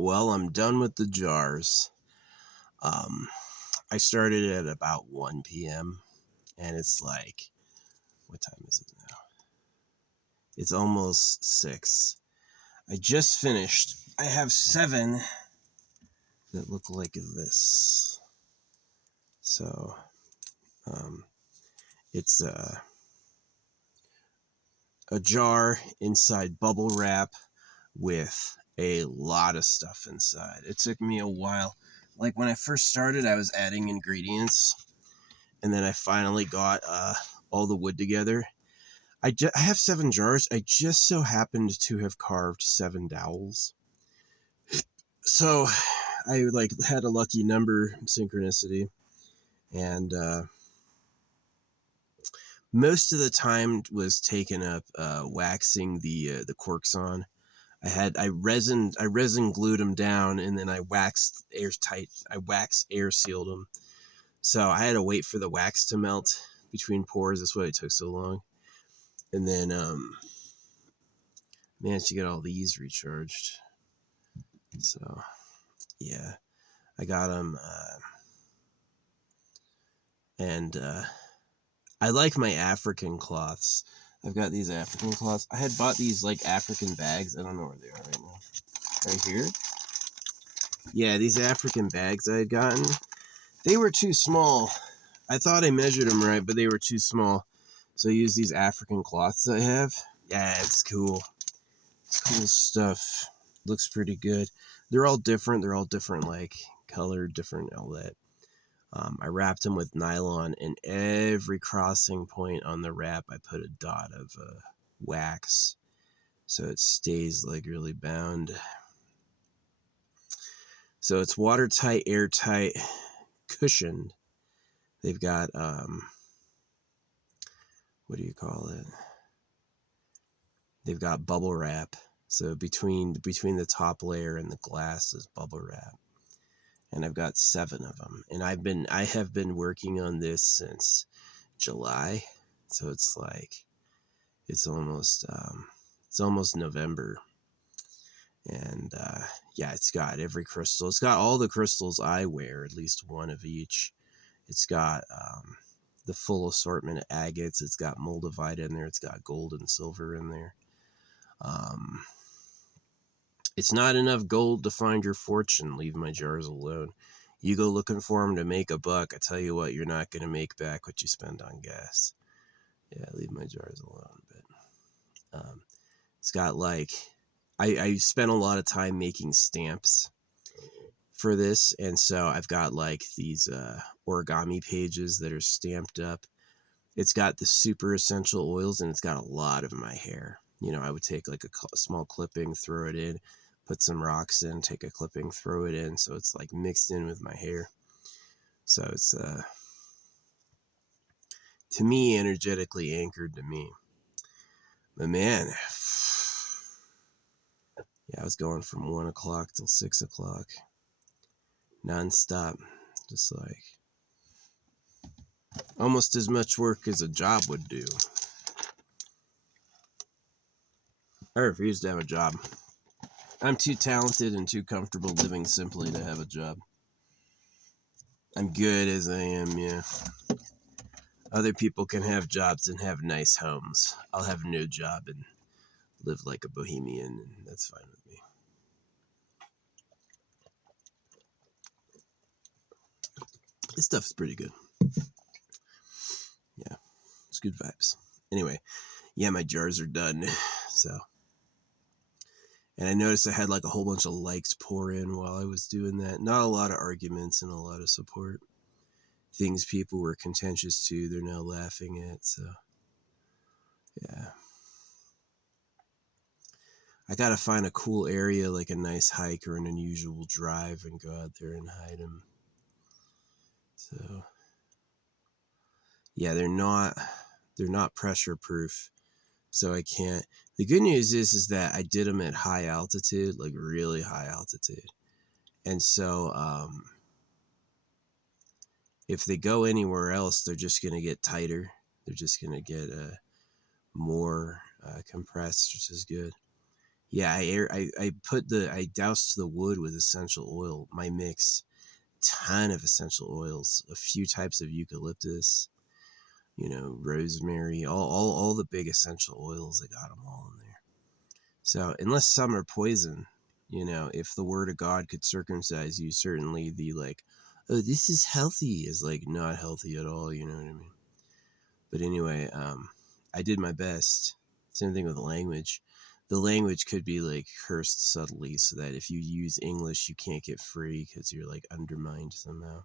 Well, I'm done with the jars. I started at about 1 p.m. and it's like, what time is it now? It's almost 6. I just finished. I have 7 that look like this. So, it's a jar inside bubble wrap with a lot of stuff inside. It took me a while. Like when I first started, I was adding ingredients, and then I finally got all the wood together. I have 7 jars. I just so happened to have carved 7 dowels. So I like had a lucky number synchronicity, and most of the time was taken up waxing the corks on. I resin glued them down, and then I waxed airtight. I air sealed them. So I had to wait for the wax to melt between pours. That's why it took so long. And then managed to get all these recharged. So yeah, I got them. And I like my African cloths. I've got these African cloths. I had bought these like African bags. I don't know where they are right now. Right here? Yeah, these African bags I had gotten. They were too small. I thought I measured them right, but they were too small. So I used these African cloths I have. Yeah, it's cool. It's cool stuff. Looks pretty good. They're all different. They're all different, like color, different, all that. I wrapped them with nylon, and every crossing point on the wrap, I put a dot of wax, so it stays like really bound. So it's watertight, airtight, cushioned. They've got what do you call it? They've got bubble wrap. So between the top layer and the glass is bubble wrap. And I've got 7 of them. And I have been working on this since July. So it's like it's almost November. And yeah, it's got every crystal. It's got all the crystals I wear, at least one of each. It's got the full assortment of agates. It's got moldavite in there. It's got gold and silver in there. It's not enough gold to find your fortune. Leave my jars alone. You go looking for them to make a buck. I tell you what, you're not going to make back what you spend on gas. Yeah, leave my jars alone. But it's got like, I spent a lot of time making stamps for this. And so I've got like these origami pages that are stamped up. It's got the super essential oils, and it's got a lot of my hair. You know, I would take like a small clipping, throw it in, put some rocks in, take a clipping, throw it in. So it's like mixed in with my hair. So it's, to me, energetically anchored to me. But man, yeah, I was going from 1 o'clock till 6 o'clock. Nonstop. Just like almost as much work as a job would do. I refuse to have a job. I'm too talented and too comfortable living simply to have a job. I'm good as I am, yeah. Other people can have jobs and have nice homes. I'll have no job and live like a bohemian, and that's fine with me. This stuff is pretty good. Yeah, it's good vibes. Anyway, yeah, my jars are done, so. And I noticed I had like a whole bunch of likes pour in while I was doing that. Not a lot of arguments and a lot of support. Things people were contentious to, they're now laughing at, so. Yeah. I gotta find a cool area, like a nice hike or an unusual drive, and go out there and hide them. So, yeah, they're not pressure proof, so I can't. The good news is that I did them at high altitude, like really high altitude, and so if they go anywhere else, they're just gonna get tighter. They're just gonna get more compressed, which is good. Yeah, I doused the wood with essential oil. My mix, ton of essential oils, a few types of eucalyptus, rosemary, all the big essential oils. I got them all in there. So unless some are poison, if the word of God could circumcise you, certainly the like, oh, this is healthy is like not healthy at all. You know what I mean? But anyway, I did my best. Same thing with language. The language could be like cursed subtly so that if you use English, you can't get free because you're like undermined somehow.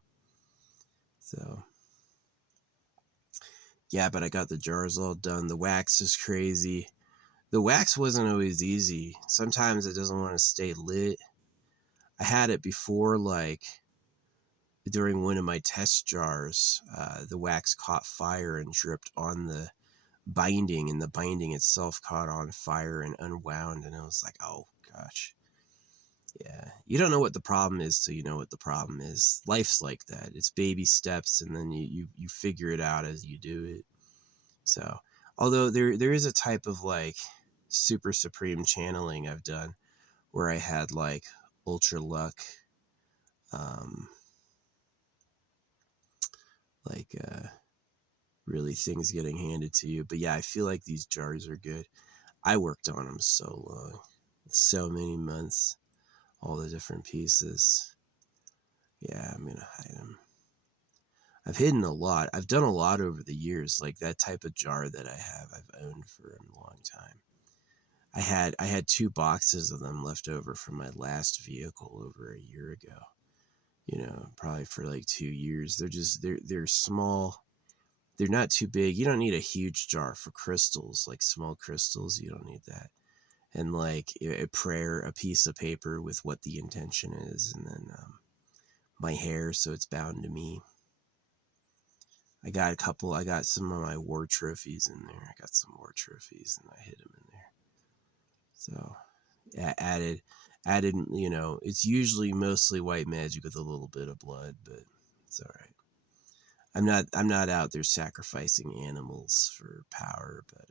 So, yeah, but I got the jars all done. The wax is crazy. The wax wasn't always easy. Sometimes it doesn't want to stay lit. I had it before, like during one of my test jars, the wax caught fire and dripped on the binding, and the binding itself caught on fire and unwound, and I was like, oh gosh. Yeah, you don't know what the problem is till you know what the problem is. Life's like that. It's baby steps, and then you figure it out as you do it. So, although there is a type of like super supreme channeling I've done where I had like ultra luck, um like really things getting handed to you. But yeah, I feel like these jars are good. I worked on them so long, so many months, all the different pieces. Yeah, I'm gonna hide them. I've hidden a lot. I've done a lot over the years. Like that type of jar that I have, I've owned for a long time. I had 2 boxes of them left over from my last vehicle over a year ago. Probably for like 2 years. They're small. They're not too big. You don't need a huge jar for crystals, like small crystals. You don't need that. And like a prayer, a piece of paper with what the intention is, and then my hair, so it's bound to me. I got some of my war trophies in there. I got some war trophies and I hid them in there. So added, it's usually mostly white magic with a little bit of blood, but it's all right. I'm not out there sacrificing animals for power, but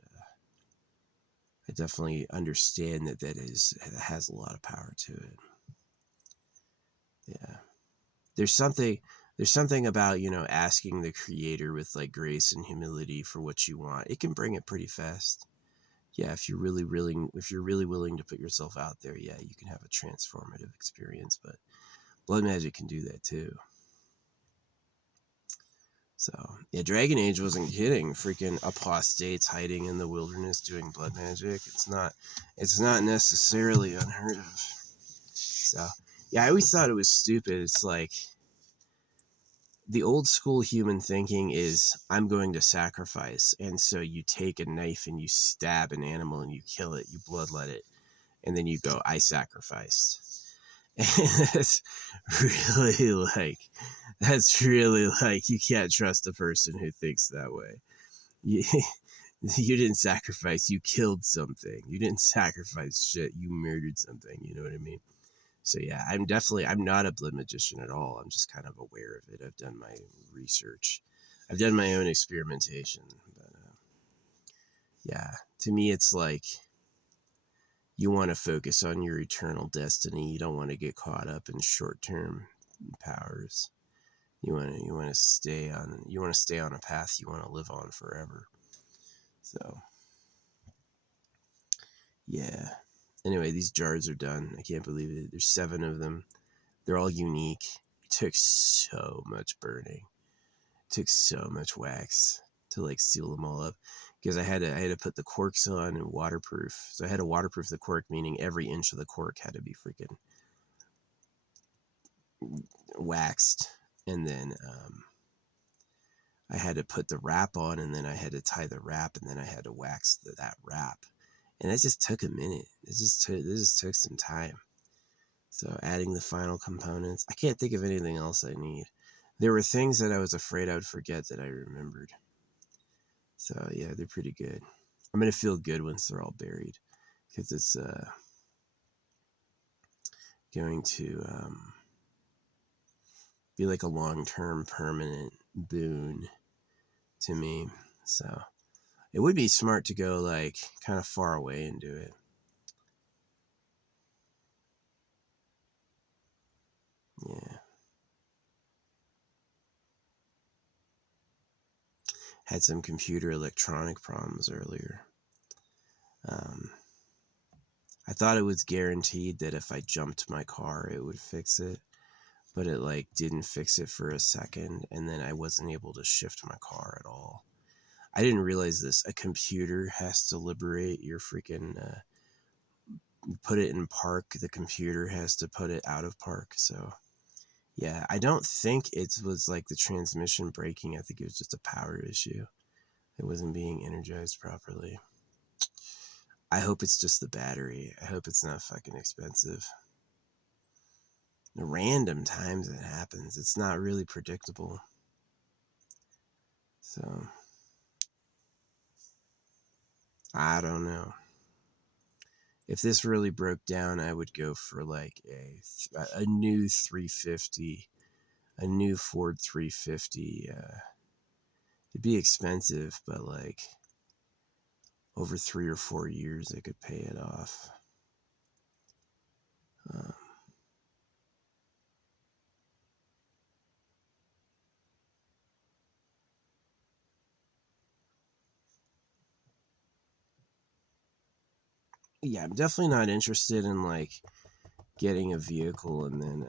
I definitely understand that it has a lot of power to it. Yeah. There's something about, asking the creator with like grace and humility for what you want. It can bring it pretty fast. Yeah, if you're really willing to put yourself out there, yeah, you can have a transformative experience, but blood magic can do that too. So, yeah, Dragon Age wasn't kidding. Freaking apostates hiding in the wilderness doing blood magic. It's not necessarily unheard of. So, yeah, I always thought it was stupid. It's like the old school human thinking is I'm going to sacrifice. And so you take a knife and you stab an animal and you kill it, you bloodlet it, and then you go, I sacrificed. And that's really like, you can't trust a person who thinks that way. You, you didn't sacrifice, you killed something. You didn't sacrifice shit, you murdered something. You know what I mean? So yeah, I'm not a blood magician at all. I'm just kind of aware of it. I've done my research. I've done my own experimentation. But yeah, to me, it's like you want to focus on your eternal destiny. You don't want to get caught up in short-term powers. You want to stay on a path you want to live on forever. So yeah. Anyway, these jars are done. I can't believe it. There's 7 of them. They're all unique. It took so much burning. It took so much wax to like seal them all up because I had to put the corks on and waterproof. So I had to waterproof the cork, meaning every inch of the cork had to be freaking waxed. And then I had to put the wrap on, and then I had to tie the wrap, and then I had to wax that wrap. And it just took a minute. This just took some time. So adding the final components. I can't think of anything else I need. There were things that I was afraid I would forget that I remembered. So yeah, they're pretty good. I'm going to feel good once they're all buried because it's going to be like a long-term permanent boon to me. So it would be smart to go like kind of far away and do it. had some computer electronic problems earlier. I thought it was guaranteed that if I jumped my car, it would fix it, but it like didn't fix it for a second, and then I wasn't able to shift my car at all. I didn't realize this. A computer has to liberate your freaking, put it in park. The computer has to put it out of park. So, yeah, I don't think it was like the transmission breaking. I think it was just a power issue. It wasn't being energized properly. I hope it's just the battery. I hope it's not fucking expensive. The random times it happens, it's not really predictable. So, I don't know. If this really broke down, I would go for like a new 350, a new Ford 350. It'd be expensive, but like over 3 or 4 years, I could pay it off. Yeah, I'm definitely not interested in like getting a vehicle and then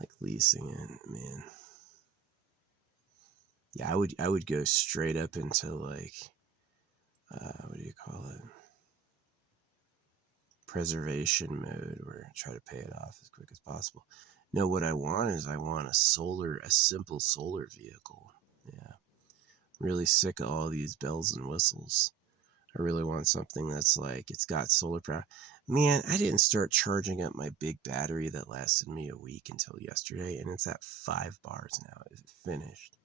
like leasing it, man. Yeah, I would go straight up into like what do you call it? Preservation mode, or try to pay it off as quick as possible. No, what I want is I want a simple solar vehicle. Yeah. Really sick of all these bells and whistles. I really want something that's like, it's got solar power. Man, I didn't start charging up my big battery that lasted me a week until yesterday, and it's at 5 bars now. It's finished.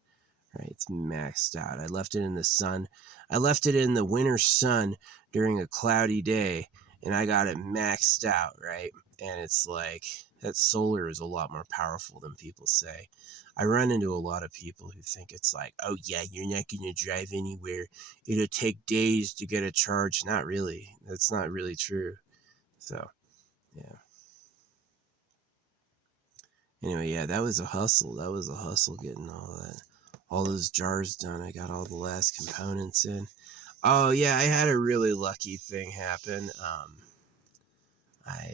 Right? It's maxed out. I left it in the sun. I left it in the winter sun during a cloudy day, and I got it maxed out, right? And it's like, that solar is a lot more powerful than people say. I run into a lot of people who think it's like, oh yeah, you're not going to drive anywhere. It'll take days to get a charge. Not really. That's not really true. So, yeah. Anyway, yeah, that was a hustle. That was a hustle getting all those jars done. I got all the last components in. Oh yeah, I had a really lucky thing happen. I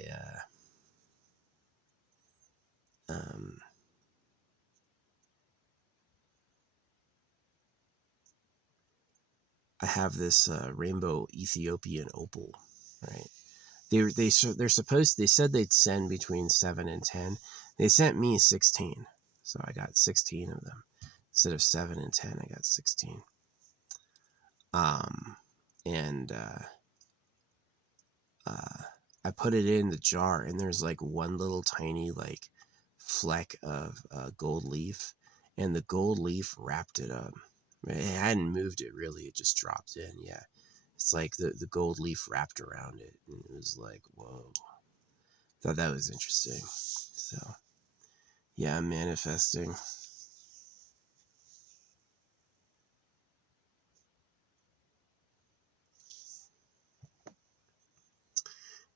um I have this rainbow Ethiopian opal, right? They're supposed, they said they'd send between 7 and 10. They sent me 16. So I got 16 of them. Instead of 7 and 10, I got 16. And I put it in the jar, and there's like one little tiny like fleck of gold leaf, and the gold leaf wrapped it up. It hadn't moved it really; it just dropped in. Yeah, it's like the gold leaf wrapped around it, and it was like, whoa. Thought that was interesting. So, yeah, I'm manifesting.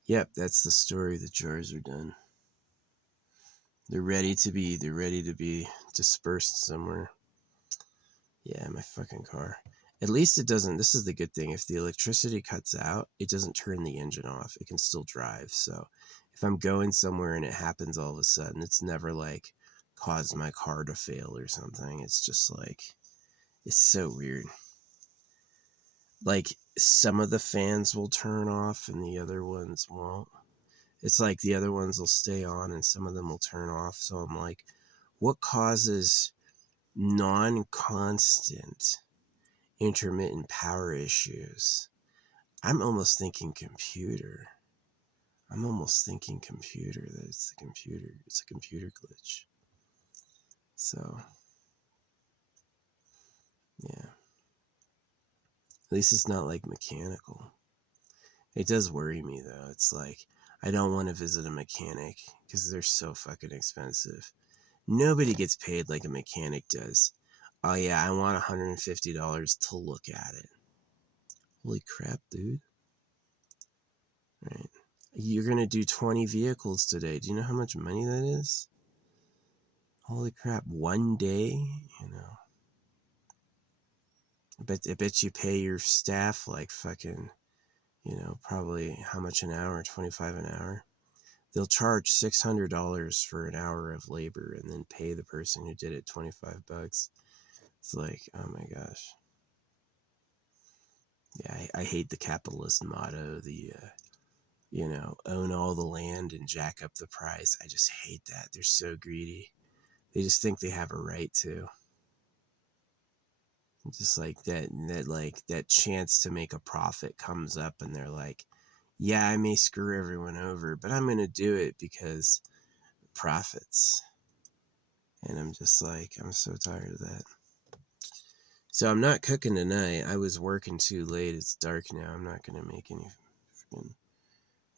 Yep, that's the story. The jars are done. They're ready to be dispersed somewhere. Yeah, my fucking car. At least it doesn't, this is the good thing. If the electricity cuts out, it doesn't turn the engine off. It can still drive. So if I'm going somewhere and it happens all of a sudden, it's never like caused my car to fail or something. It's just like, it's so weird. Like some of the fans will turn off and the other ones won't. It's like the other ones will stay on and some of them will turn off. So I'm like, what causes non-constant intermittent power issues? I'm almost thinking computer. That it's the computer. It's a computer glitch. So, yeah. At least it's not like mechanical. It does worry me though. It's like, I don't want to visit a mechanic because they're so fucking expensive. Nobody gets paid like a mechanic does. Oh yeah, I want $150 to look at it. Holy crap, dude. Right. You're going to do 20 vehicles today. Do you know how much money that is? Holy crap, one day, you know. I bet you pay your staff like fucking, you know, probably how much an hour? 25 an hour. They'll charge $600 for an hour of labor and then pay the person who did it $25. It's like, oh my gosh. Yeah, I hate the capitalist motto, you know, own all the land and jack up the price. I just hate that. They're so greedy. They just think they have a right to. Just like that chance to make a profit comes up and they're like, yeah, I may screw everyone over, but I'm going to do it because profits. And I'm just like, I'm so tired of that. So I'm not cooking tonight. I was working too late. It's dark now. I'm not going to make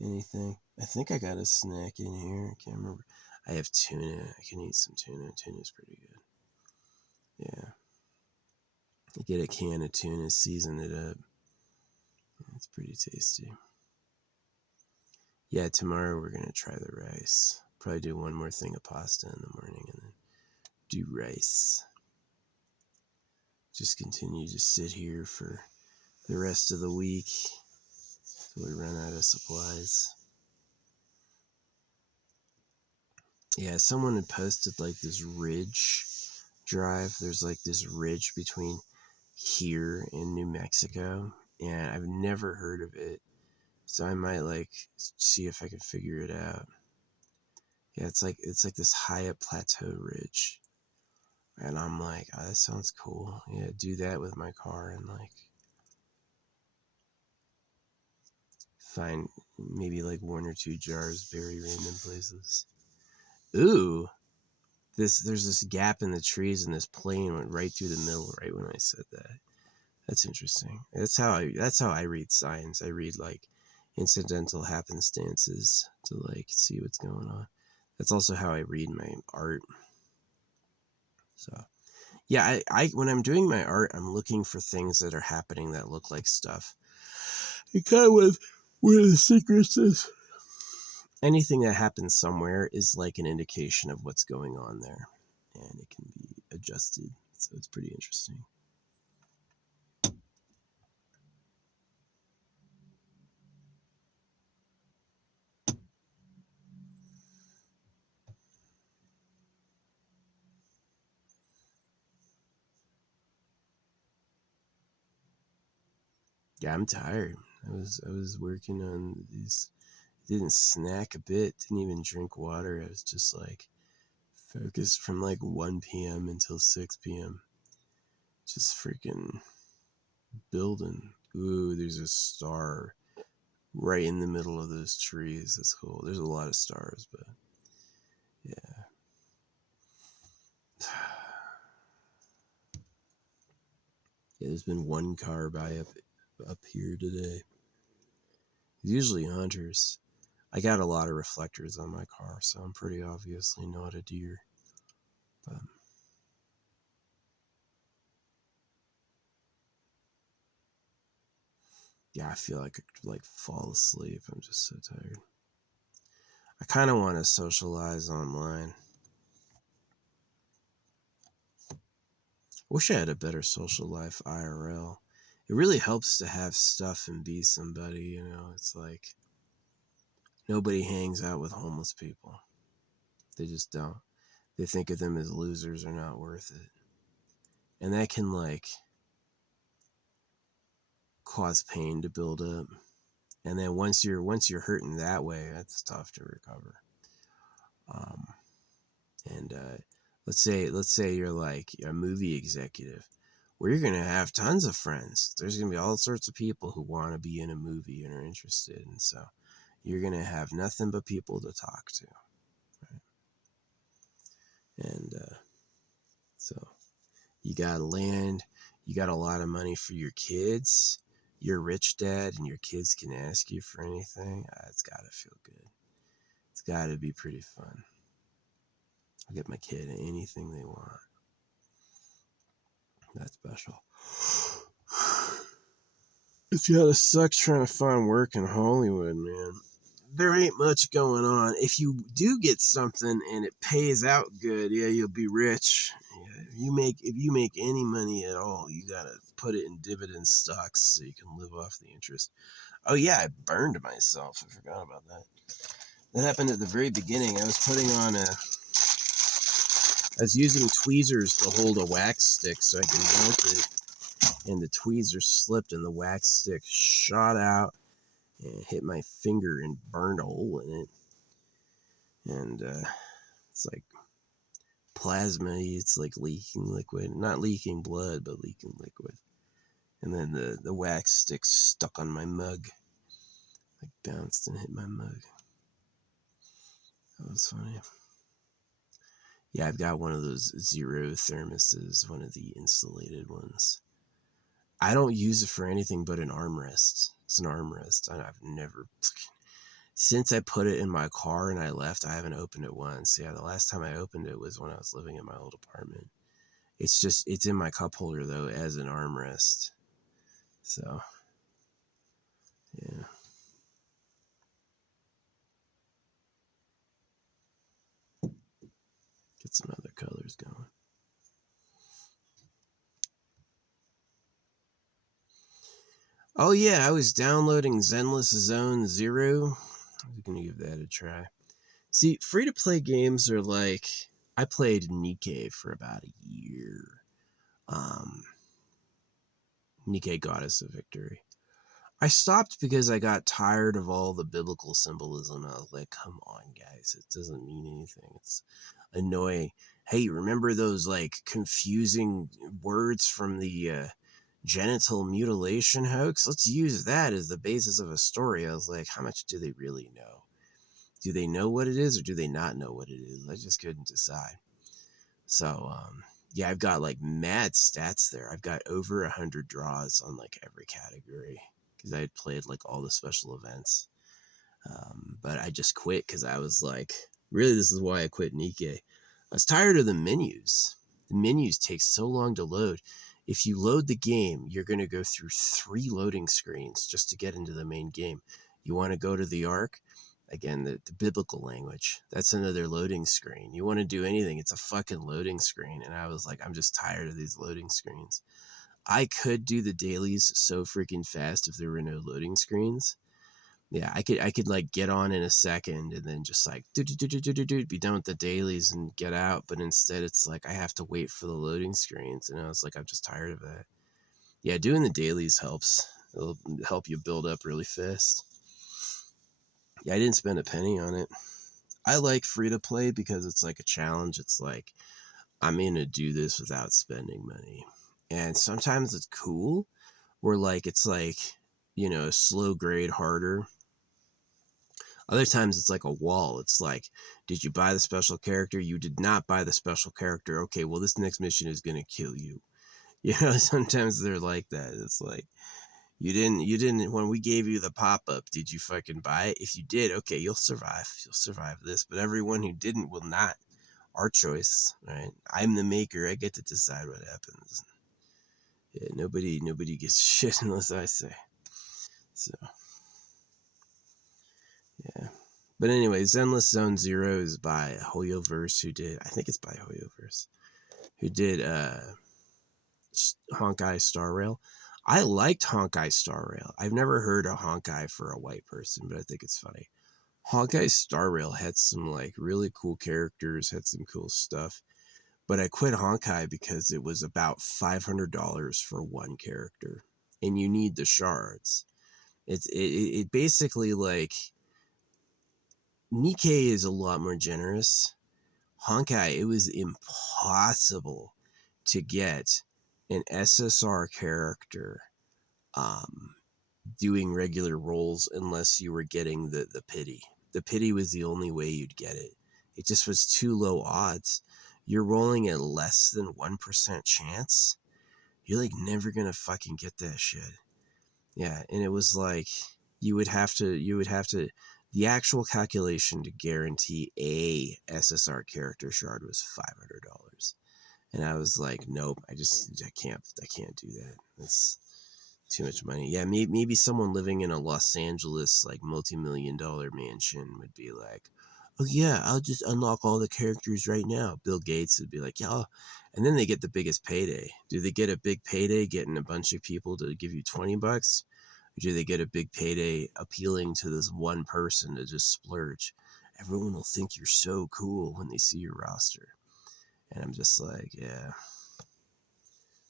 anything. I think I got a snack in here. I can't remember. I have tuna. I can eat some tuna. Tuna's pretty good. Yeah. You get a can of tuna, season it up. It's pretty tasty. Yeah, tomorrow we're going to try the rice. Probably do one more thing of pasta in the morning and then do rice. Just continue to sit here for the rest of the week till we run out of supplies. Yeah, someone had posted like this ridge drive. There's like this ridge between here and New Mexico, and I've never heard of it. So I might like see if I can figure it out. Yeah, it's like this high up plateau ridge. And I'm like, oh, that sounds cool. Yeah, do that with my car and like find maybe like one or two jars, very random places. Ooh, there's this gap in the trees and this plane went right through the middle right when I said that. That's interesting. That's how I read signs. I read like incidental happenstances to like see what's going on. That's also how I read my art. So yeah, I when I'm doing my art, I'm looking for things that are happening that look like stuff. It kind of with where the secret is. Anything that happens somewhere is like an indication of what's going on there, and it can be adjusted. So it's pretty interesting. Yeah, I'm tired. I was working on these. Didn't snack a bit. Didn't even drink water. I was just like focused from like 1 p.m. until 6 p.m. Just freaking building. Ooh, there's a star right in the middle of those trees. That's cool. There's a lot of stars, but yeah. Yeah, there's been one car by up here today. Usually hunters. I got a lot of reflectors on my car, so I'm pretty obviously not a deer. But yeah, I feel like I could like fall asleep. I'm just so tired. I kind of want to socialize online. Wish I had a better social life IRL. It really helps to have stuff and be somebody, you know. It's like nobody hangs out with homeless people. They just don't. They think of them as losers or not worth it. And that can like cause pain to build up. And then once you're hurting that way, that's tough to recover. Um, and let's say you're like a movie executive, where you're gonna have tons of friends. There's gonna be all sorts of people who want to be in a movie and are interested, and so you're gonna have nothing but people to talk to, right? And so you got land, you got a lot of money for your kids. You're a rich dad, and your kids can ask you for anything. It's gotta feel good. It's gotta be pretty fun. I'll get my kid anything they want. That's special. It's gotta suck trying to find work in Hollywood, man. there ain't much going on. If you do get something and it pays out good, yeah, you'll be rich. Yeah, if you make any money at all, you gotta put it in dividend stocks so you can live off the interest. Oh yeah, I burned myself. I forgot about that. That happened at the very beginning. I was using tweezers to hold a wax stick so I could melt it, and the tweezers slipped and the wax stick shot out and hit my finger and burned a hole in it. And it's like plasma. It's like leaking liquid, not leaking blood, but leaking liquid. And then the wax stick stuck on my mug, like bounced and hit my mug. That was funny. Yeah, I've got one of those Zero thermoses, one of the insulated ones. I don't use it for anything but an armrest. It's an armrest. I've never, since I put it in my car and I left, I haven't opened it once. Yeah, the last time I opened it was when I was living in my old apartment. It's in my cup holder though as an armrest. So, yeah. Get some other colors going. Oh yeah, I was downloading Zenless Zone Zero. I'm gonna give that a try. See, free-to-play games are like, I played Nikke for about a year. Nikke Goddess of Victory. I stopped because I got tired of all the biblical symbolism. I was like, come on, guys, it doesn't mean anything. It's annoying. Hey, remember those like confusing words from the genital mutilation hoax? Let's use that as the basis of a story. I was like, how much do they really know? Do they know what it is or do they not know what it is? I just couldn't decide. So, yeah, I've got like mad stats there. I've got over 100 draws on like every category because I had played like all the special events. But I just quit because I was like, really, this is why I quit Nikke. I was tired of the menus. The menus take so long to load. If you load the game, you're going to go through 3 loading screens just to get into the main game. You want to go to the Ark? Again, the biblical language. That's another loading screen. You want to do anything, it's a fucking loading screen. And I was like, I'm just tired of these loading screens. I could do the dailies so freaking fast if there were no loading screens. Yeah, I could like get on in a second and then just like be done with the dailies and get out. But instead, it's like I have to wait for the loading screens, and I was like, I'm just tired of that. Yeah, doing the dailies helps. It'll help you build up really fast. Yeah, I didn't spend a penny on it. I like free to play because it's like a challenge. It's like I'm gonna do this without spending money, and sometimes it's cool. Where like it's like, you know, a slow grade harder. Other times it's like a wall. It's like, did you buy the special character? You did not buy the special character. Okay, well, this next mission is going to kill you. You know, sometimes they're like that. It's like, you didn't, when we gave you the pop-up, did you fucking buy it? If you did, okay, you'll survive. You'll survive this. But everyone who didn't will not. Our choice, right? I'm the maker. I get to decide what happens. Yeah, nobody gets shit unless I say. So, yeah. But anyway, Zenless Zone Zero is by Hoyoverse, who did, I think it's by Hoyoverse, who did Honkai Star Rail. I liked Honkai Star Rail. I've never heard a Honkai for a white person, but I think it's funny. Honkai Star Rail had some like really cool characters, had some cool stuff. But I quit Honkai because it was about $500 for one character, and you need the shards. It basically like Nikke is a lot more generous. Honkai, it was impossible to get an SSR character doing regular rolls unless you were getting the pity. The pity was the only way you'd get it. It just was too low odds. You're rolling at less than 1% chance. You're like never gonna fucking get that shit. Yeah, and it was like you would have to the actual calculation to guarantee a SSR character shard was $500. And I was like, nope, I can't do that. Too much money. Yeah, maybe someone living in a Los Angeles like multi-million-dollar mansion would be like, "Oh yeah, I'll just unlock all the characters right now." Bill Gates would be like, "Yeah," and then they get the biggest payday. Do they get a big payday getting a bunch of people to give you $20? Or do they get a big payday appealing to this one person to just splurge? Everyone will think you're so cool when they see your roster. And I'm just like, yeah.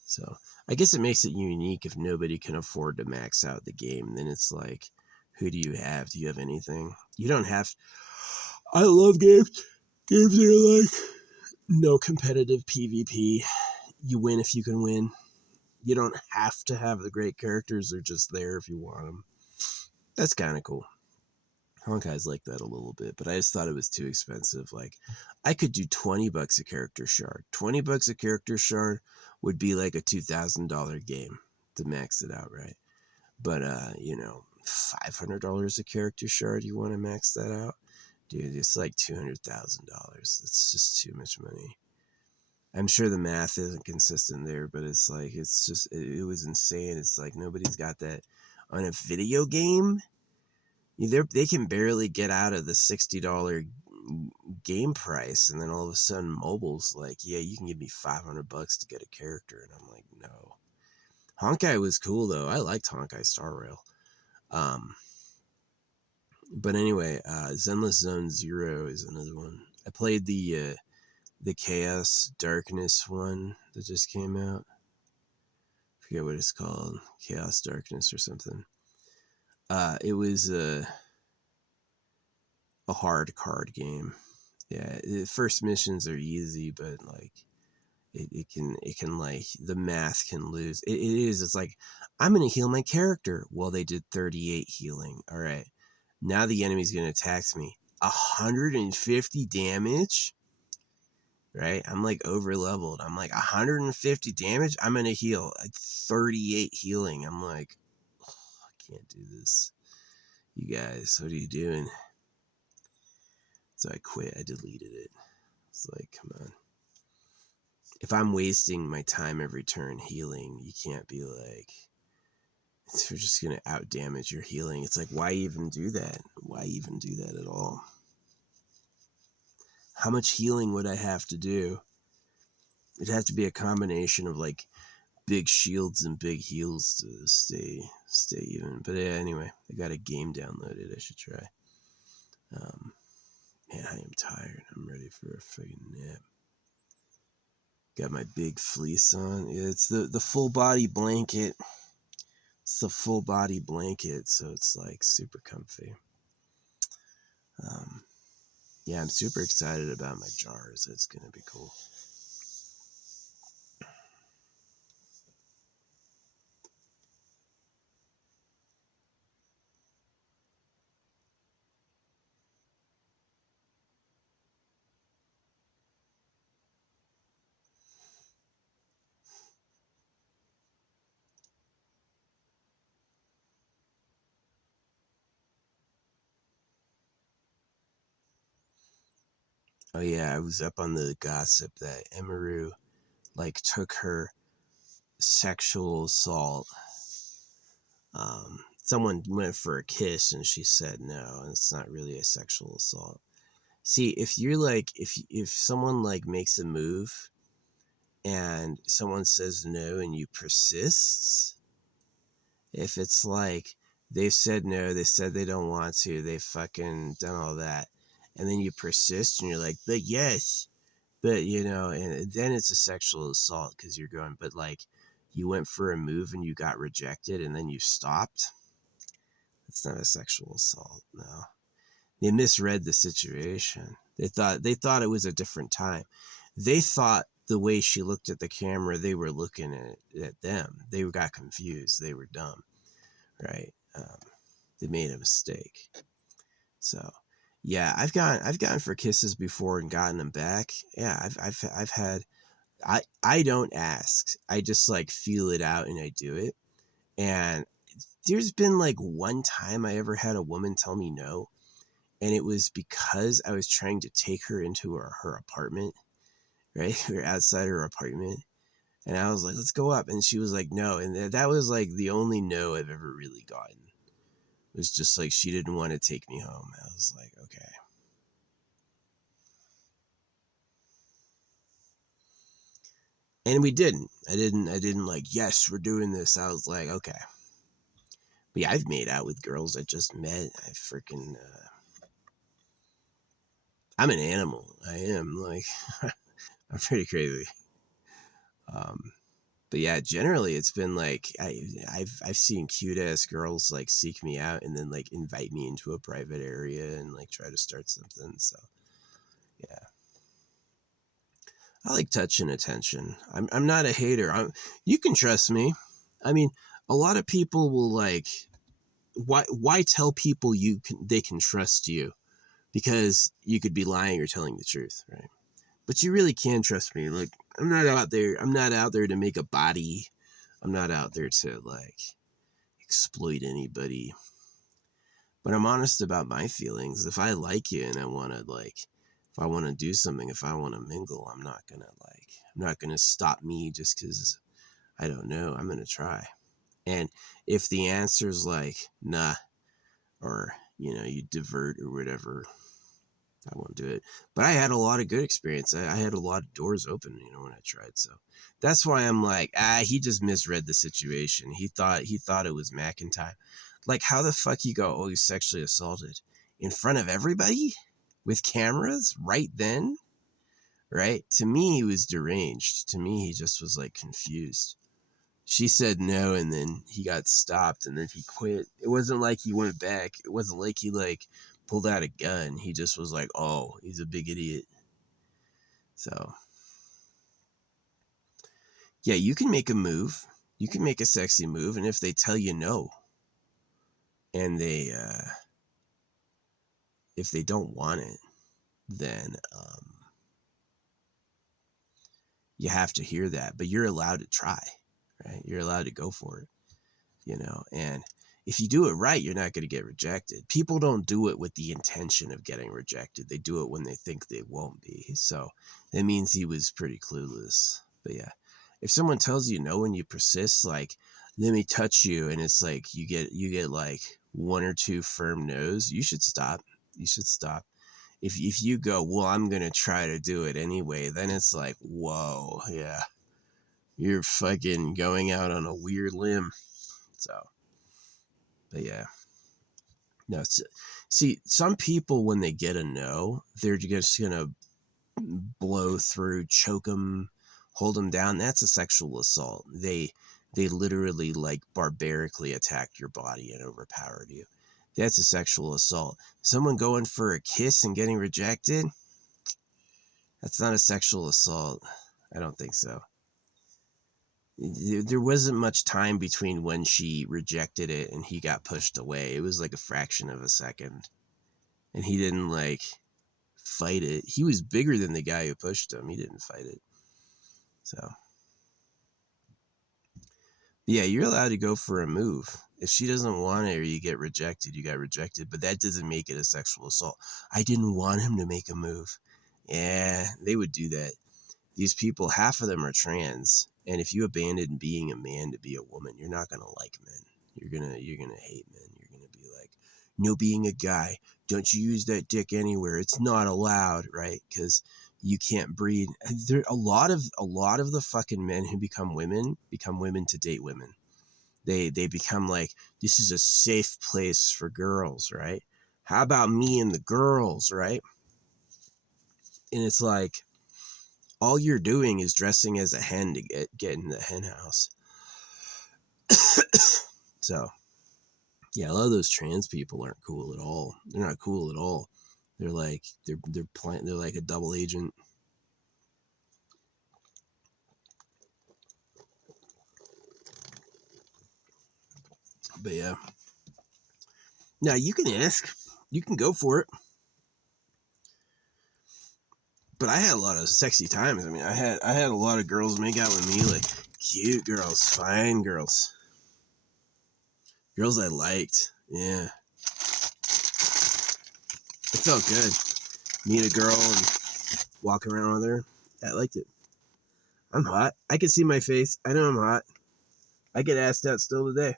So I guess it makes it unique if nobody can afford to max out the game. Then it's like, who do you have? Do you have anything? You don't have. I love games. Games that are like no competitive PvP. You win if you can win. You don't have to have the great characters. They're just there if you want them. That's kind of cool. Honkai's like that a little bit, but I just thought it was too expensive. Like, I could do $20 a character shard. $20 a character shard would be like a $2,000 game to max it out, right? But $500 a character shard. You want to max that out, dude? It's like $200,000. It's just too much money. I'm sure the math isn't consistent there, but it's like it was insane. It's like nobody's got that on a video game. They can barely get out of the $60 game price, and then all of a sudden mobile's like, yeah, you can give me $500 to get a character, and I'm like, no. Honkai was cool though. I liked Honkai Star Rail. But anyway, Zenless Zone Zero is another one. I played the Chaos Darkness one that just came out. I forget what it's called, Chaos Darkness or something. It was a hard card game. Yeah, the first missions are easy, but like it can like the math can lose. It's like, I'm gonna heal my character. Well, they did 38 healing. All right, now the enemy's gonna attack me. 150 damage. Right, I'm like over leveled. I'm like 150 damage. I'm gonna heal like 38 healing. I'm like, oh, I can't do this. You guys, what are you doing? So I quit. I deleted it. It's like, come on. If I'm wasting my time every turn healing, you can't be like, you're just going to out damage your healing. It's like, why even do that? Why even do that at all? How much healing would I have to do? It'd have to be a combination of like big shields and big heals to stay even. But yeah, anyway, I got a game downloaded. I should try. Man, I am tired. I'm ready for a friggin' nap. Got my big fleece on. It's the full body blanket. It's the full body blanket, so it's like super comfy. Yeah, I'm super excited about my jars. It's gonna be cool. Oh yeah, I was up on the gossip that Emiru like took her sexual assault. Someone went for a kiss and she said no, and it's not really a sexual assault. See, if you're like, if someone like makes a move and someone says no and you persist, if it's like they've said no, they said they don't want to, they fucking done all that, and then you persist and you're like, but yes, but and then it's a sexual assault because you're going, but like you went for a move and you got rejected and then you stopped. It's not a sexual assault. No, they misread the situation. They thought it was a different time. They thought the way she looked at the camera, they were looking at them. They got confused. They were dumb, right? They made a mistake. So, yeah, I've gotten for kisses before and gotten them back. Yeah, I've had. I don't ask. I just like feel it out and I do it. And there's been like one time I ever had a woman tell me no, and it was because I was trying to take her into her apartment, right? We were outside her apartment, And I was like, let's go up. And she was like, no. And that was like the only no I've ever really gotten. It was just like she didn't want to take me home. I was like, okay. And we didn't. I didn't like, yes, we're doing this. I was like, okay. But yeah, I've made out with girls I just met. I freaking, I'm an animal. I am. Like, I'm pretty crazy. But yeah, generally it's been like I've seen cute ass girls like seek me out and then like invite me into a private area and like try to start something. So yeah, I like touch and attention. I'm not a hater. You can trust me. I mean, a lot of people will like why tell people they can trust you, because you could be lying or telling the truth, right? But you really can trust me. Like I'm not out there to make a body. I'm not out there to like exploit anybody. But I'm honest about my feelings. If I like you and I want to like, if I want to do something, if I want to mingle, I'm not going to stop me just because I don't know. I'm going to try. And if the answer's like, nah, or, you divert or whatever, I won't do it. But I had a lot of good experience. I had a lot of doors open, when I tried. So that's why I'm like, he just misread the situation. He thought it was McIntyre. Like, how the fuck you go, oh, he's sexually assaulted in front of everybody with cameras right then? Right? To me, he was deranged. To me, he just was like confused. She said no, and then he got stopped, and then he quit. It wasn't like he went back. It wasn't like he like pulled out a gun. He just was like, oh, he's a big idiot. So yeah, you can make a move. You can make a sexy move, and if they tell you no, and if they don't want it, then you have to hear that. But you're allowed to try, right? You're allowed to go for it, and if you do it right, you're not going to get rejected. People don't do it with the intention of getting rejected. They do it when they think they won't be. So that means he was pretty clueless. But yeah, if someone tells you no and you persist, like, let me touch you, and it's like you get like one or two firm no's, you should stop. You should stop. If you go, well, I'm going to try to do it anyway, then it's like, whoa, yeah, you're fucking going out on a weird limb. So, but yeah. No, see, some people, when they get a no, they're just going to blow through, choke them, hold them down. That's a sexual assault. They literally like barbarically attacked your body and overpowered you. That's a sexual assault. Someone going for a kiss and getting rejected, that's not a sexual assault. I don't think so. There wasn't much time between when she rejected it and he got pushed away. It was like a fraction of a second. And he didn't like fight it. He was bigger than the guy who pushed him. He didn't fight it. So yeah, you're allowed to go for a move. If she doesn't want it or you get rejected, you got rejected. But that doesn't make it a sexual assault. I didn't want him to make a move. Yeah, they would do that. These people, half of them are trans. And if you abandon being a man to be a woman, you're not gonna like men. You're gonna hate men. You're gonna be like, no, being a guy, don't you use that dick anywhere. It's not allowed, right? Because you can't breed. There a lot of the fucking men who become women to date women. They become like, this is a safe place for girls, right? How about me and the girls, right? And it's like, all you're doing is dressing as a hen to get in the hen house. So yeah, a lot of those trans people aren't cool at all. They're not cool at all. They're like they're like a double agent. But yeah. Now you can ask. You can go for it. But I had a lot of sexy times. I mean, I had a lot of girls make out with me, like cute girls, fine girls. Girls I liked. Yeah. It felt good. Meet a girl and walk around with her. I liked it. I'm hot. I can see my face. I know I'm hot. I get asked out still today.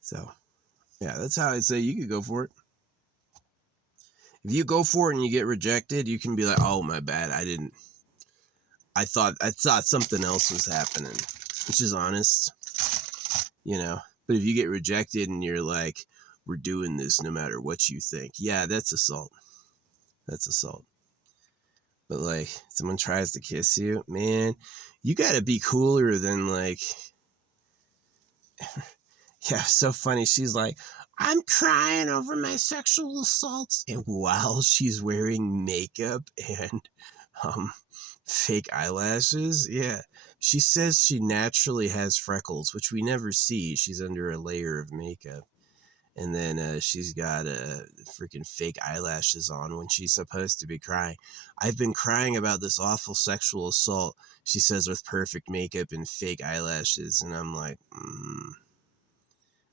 So, yeah, that's how I say you could go for it. If you go for it and you get rejected, you can be like, "Oh, my bad. I thought something else was happening," which is honest, you know. But if you get rejected and you're like, "We're doing this no matter what you think," yeah, that's assault. That's assault. But like, someone tries to kiss you, man, you gotta be cooler than like, yeah, so funny. She's like, "I'm crying over my sexual assaults," and while she's wearing makeup and um fake eyelashes, yeah, she says she naturally has freckles, which we never see. She's under a layer of makeup, and then she's got freaking fake eyelashes on when she's supposed to be crying. "I've been crying about this awful sexual assault," she says, with perfect makeup and fake eyelashes, and I'm like,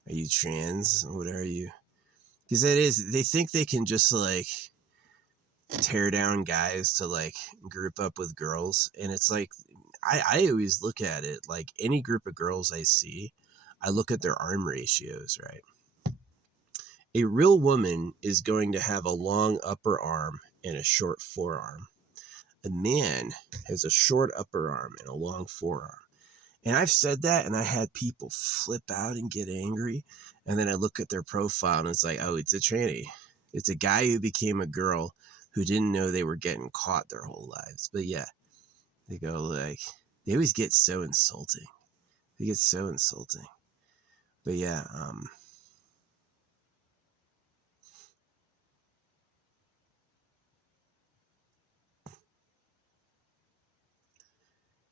are you trans? What are you? Because that is, they think they can just like tear down guys to like group up with girls. And it's like, I always look at it like any group of girls I see, I look at their arm ratios, right? A real woman is going to have a long upper arm and a short forearm. A man has a short upper arm and a long forearm. And I've said that, and I had people flip out and get angry. And then I look at their profile, and it's like, oh, it's a tranny. It's a guy who became a girl who didn't know they were getting caught their whole lives. But yeah, they go like, they always get so insulting. They get so insulting. But yeah,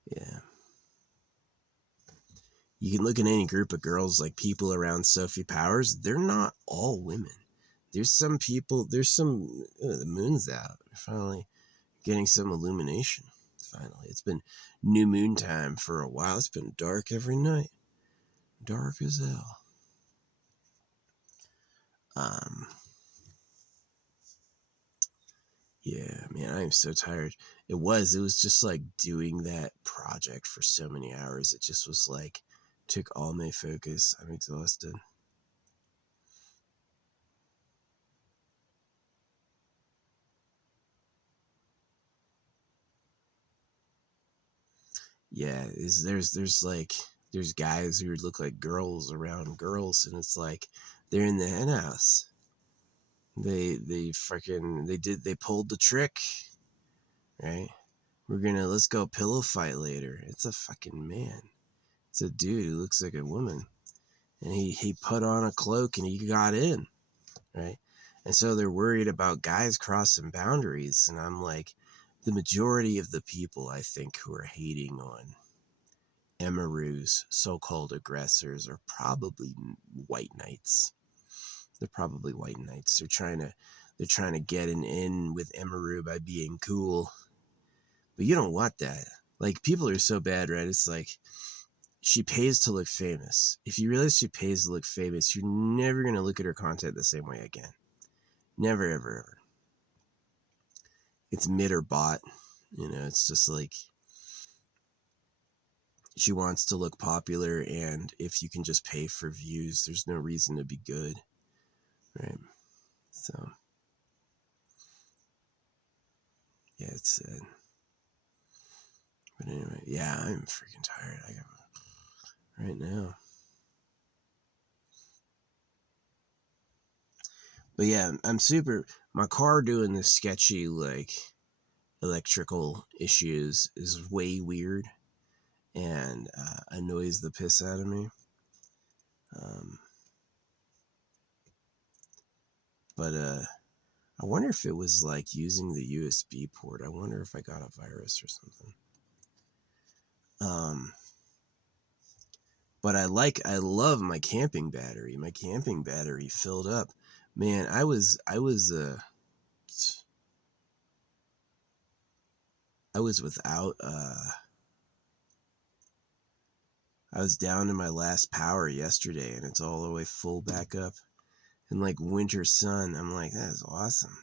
yeah. You can look at any group of girls, like people around Sophie Powers, they're not all women. There's some people, the moon's out. We're finally getting some illumination. Finally, it's been new moon time for a while. It's been dark every night. Dark as hell. Um, yeah, man, I am so tired. It was just like doing that project for so many hours. It just was like, took all my focus. I'm exhausted. Yeah, there's like there's guys who look like girls around girls, and it's like they're in the hen house. They pulled the trick, right? Let's go pillow fight later. It's a fucking man. It's a dude who looks like a woman, and he put on a cloak and he got in, right? And so they're worried about guys crossing boundaries, and I'm like, the majority of the people I think who are hating on Emaru's so-called aggressors are probably white knights. They're probably white knights. They're trying to get an in with Emaru by being cool. But you don't want that. Like, people are so bad, right? It's like, she pays to look famous. If you realize she pays to look famous, you're never gonna look at her content the same way again. Never, ever, ever. It's mid or bot. It's just like, she wants to look popular, and if you can just pay for views, there's no reason to be good, right? So yeah, it's sad. But anyway, yeah, I'm freaking tired. I got right now. But yeah, I'm super. My car doing this sketchy like electrical issues is way weird and annoys the piss out of me. Um, but I wonder if it was like using the USB port. I wonder if I got a virus or something. Um, but I love my camping battery. My camping battery filled up. Man, I was without I was down to my last power yesterday, and it's all the way full back up. And like winter sun, I'm like, that is awesome.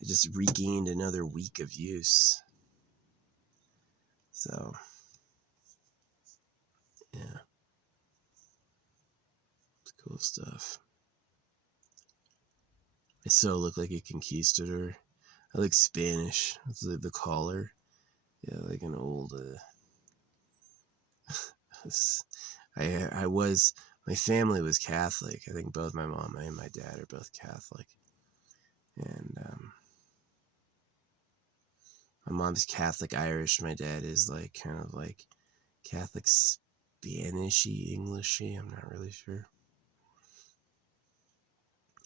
I just regained another week of use. So, yeah. It's cool stuff. I so look like a conquistador. I look Spanish. It's the collar. Yeah, like an old. I was. My family was Catholic. I think both my mom and my dad are both Catholic. And my mom's Catholic Irish. My dad is like kind of like Catholic Spanishy, Englishy. I'm not really sure.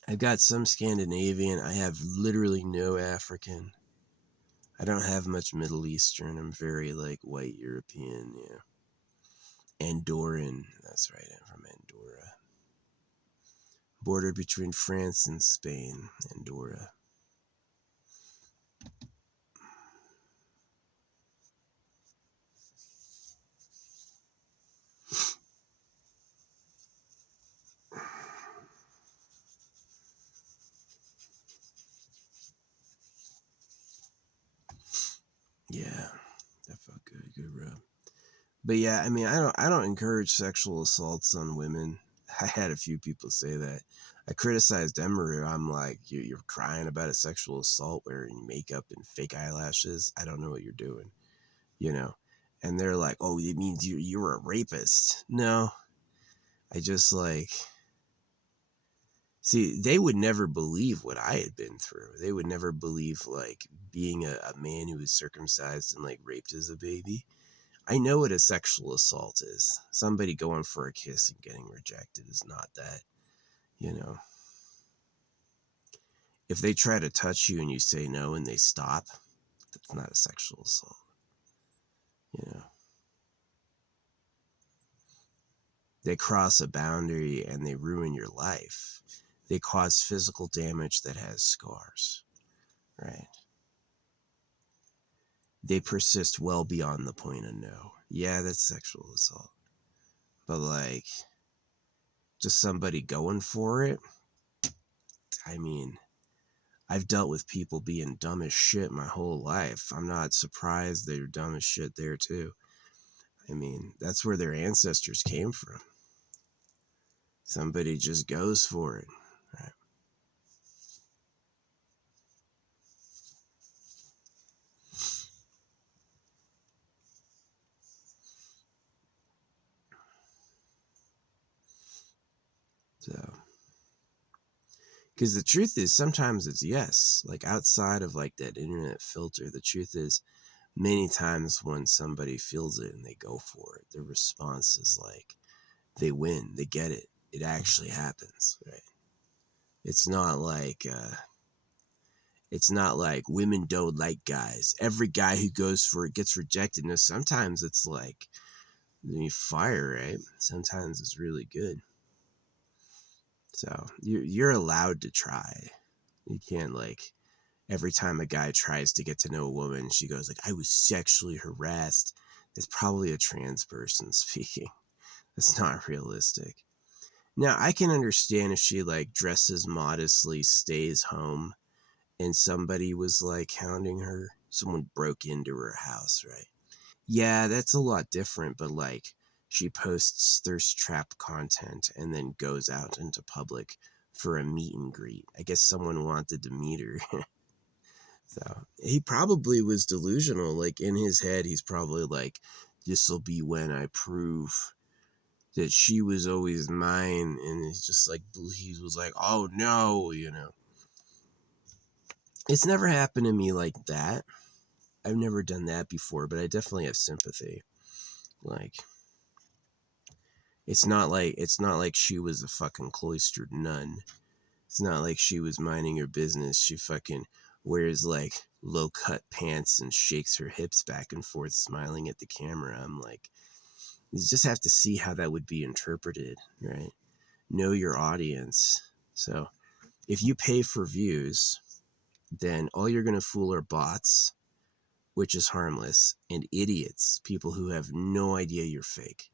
I've got some Scandinavian. I have literally no African. I don't have much Middle Eastern. I'm very like white European, yeah. Andorran. That's right. I'm from Andorra. Border between France and Spain. Andorra. Yeah, that felt good. Good rub. But yeah, I mean, I don't encourage sexual assaults on women. I had a few people say that. I criticized Emery. I'm like, you're crying about a sexual assault wearing makeup and fake eyelashes. I don't know what you're doing, you know. And they're like, oh, it means you're a rapist. No, I just like, see, they would never believe what I had been through. They would never believe like being a man who was circumcised and like raped as a baby. I know what a sexual assault is. Somebody going for a kiss and getting rejected is not that, you know. If they try to touch you and you say no and they stop, that's not a sexual assault, you know. They cross a boundary and they ruin your life. They cause physical damage that has scars, right? They persist well beyond the point of no. Yeah, that's sexual assault. But like, just somebody going for it, I mean, I've dealt with people being dumb as shit my whole life. I'm not surprised they're dumb as shit there too. I mean, that's where their ancestors came from. Somebody just goes for it, right? So, because the truth is, sometimes it's yes. Like outside of like that internet filter, the truth is, many times when somebody feels it and they go for it, their response is like, they win, they get it. It actually happens, right? It's not like women don't like guys. Every guy who goes for it gets rejected. No, sometimes it's like you fire, right? Sometimes it's really good. So you're allowed to try. You can't like every time a guy tries to get to know a woman, she goes like, I was sexually harassed. It's probably a trans person speaking. That's not realistic. Now I can understand if she like dresses modestly, stays home, and somebody was like hounding her. Someone broke into her house, right? Yeah, that's a lot different, but like she posts thirst trap content and then goes out into public for a meet and greet. I guess someone wanted to meet her. So he probably was delusional. Like in his head, he's probably like, this will be when I prove that she was always mine. And it's just like, he was like, oh no, you know. It's never happened to me like that. I've never done that before, but I definitely have sympathy. Like, it's not like she was a fucking cloistered nun. It's not like she was minding her business. She fucking wears like low cut pants and shakes her hips back and forth, smiling at the camera. I'm like, you just have to see how that would be interpreted, right? Know your audience. So if you pay for views, then all you're going to fool are bots, which is harmless, and idiots, people who have no idea you're fake.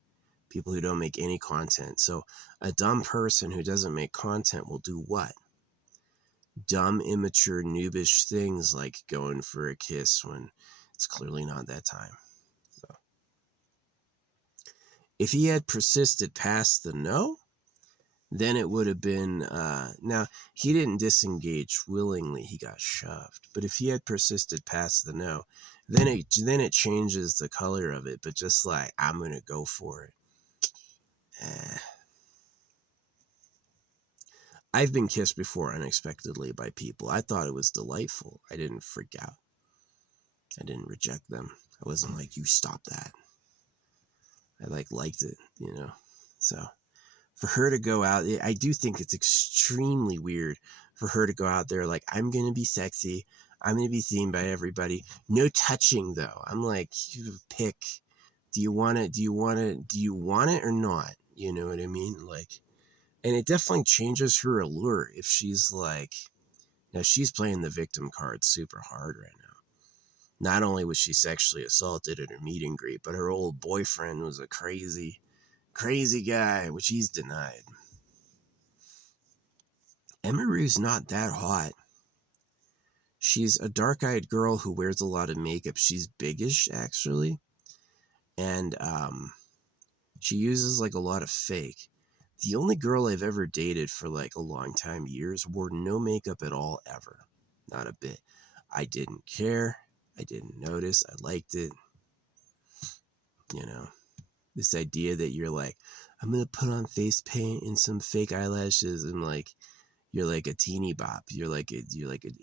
People who don't make any content. So a dumb person who doesn't make content will do what? Dumb, immature, noobish things like going for a kiss when it's clearly not that time. So if he had persisted past the no, then it would have been, now, he didn't disengage willingly, he got shoved. But if he had persisted past the no, then it changes the color of it. But just like, I'm going to go for it. I've been kissed before unexpectedly by people. I thought it was delightful. I didn't freak out. I didn't reject them. I wasn't like, you stop that. I liked it, you know. So for her to go out, I do think it's extremely weird for her to go out there like, I'm going to be sexy. I'm going to be seen by everybody. No touching though. I'm like, you pick. Do you want it? Do you want it or not? You know what I mean? Like, and it definitely changes her allure if she's like, now she's playing the victim card super hard right now. Not only was she sexually assaulted at her meet and greet, but her old boyfriend was a crazy guy, which he's denied. Emiru's not that hot. She's a dark-eyed girl who wears a lot of makeup. She's biggish, actually. And she uses like a lot of fake. The only girl I've ever dated for like a long time, years, wore no makeup at all, ever. Not a bit. I didn't care. I didn't notice. I liked it. You know, this idea that you're like, I'm going to put on face paint and some fake eyelashes and like, you're like a teeny bop. You're like an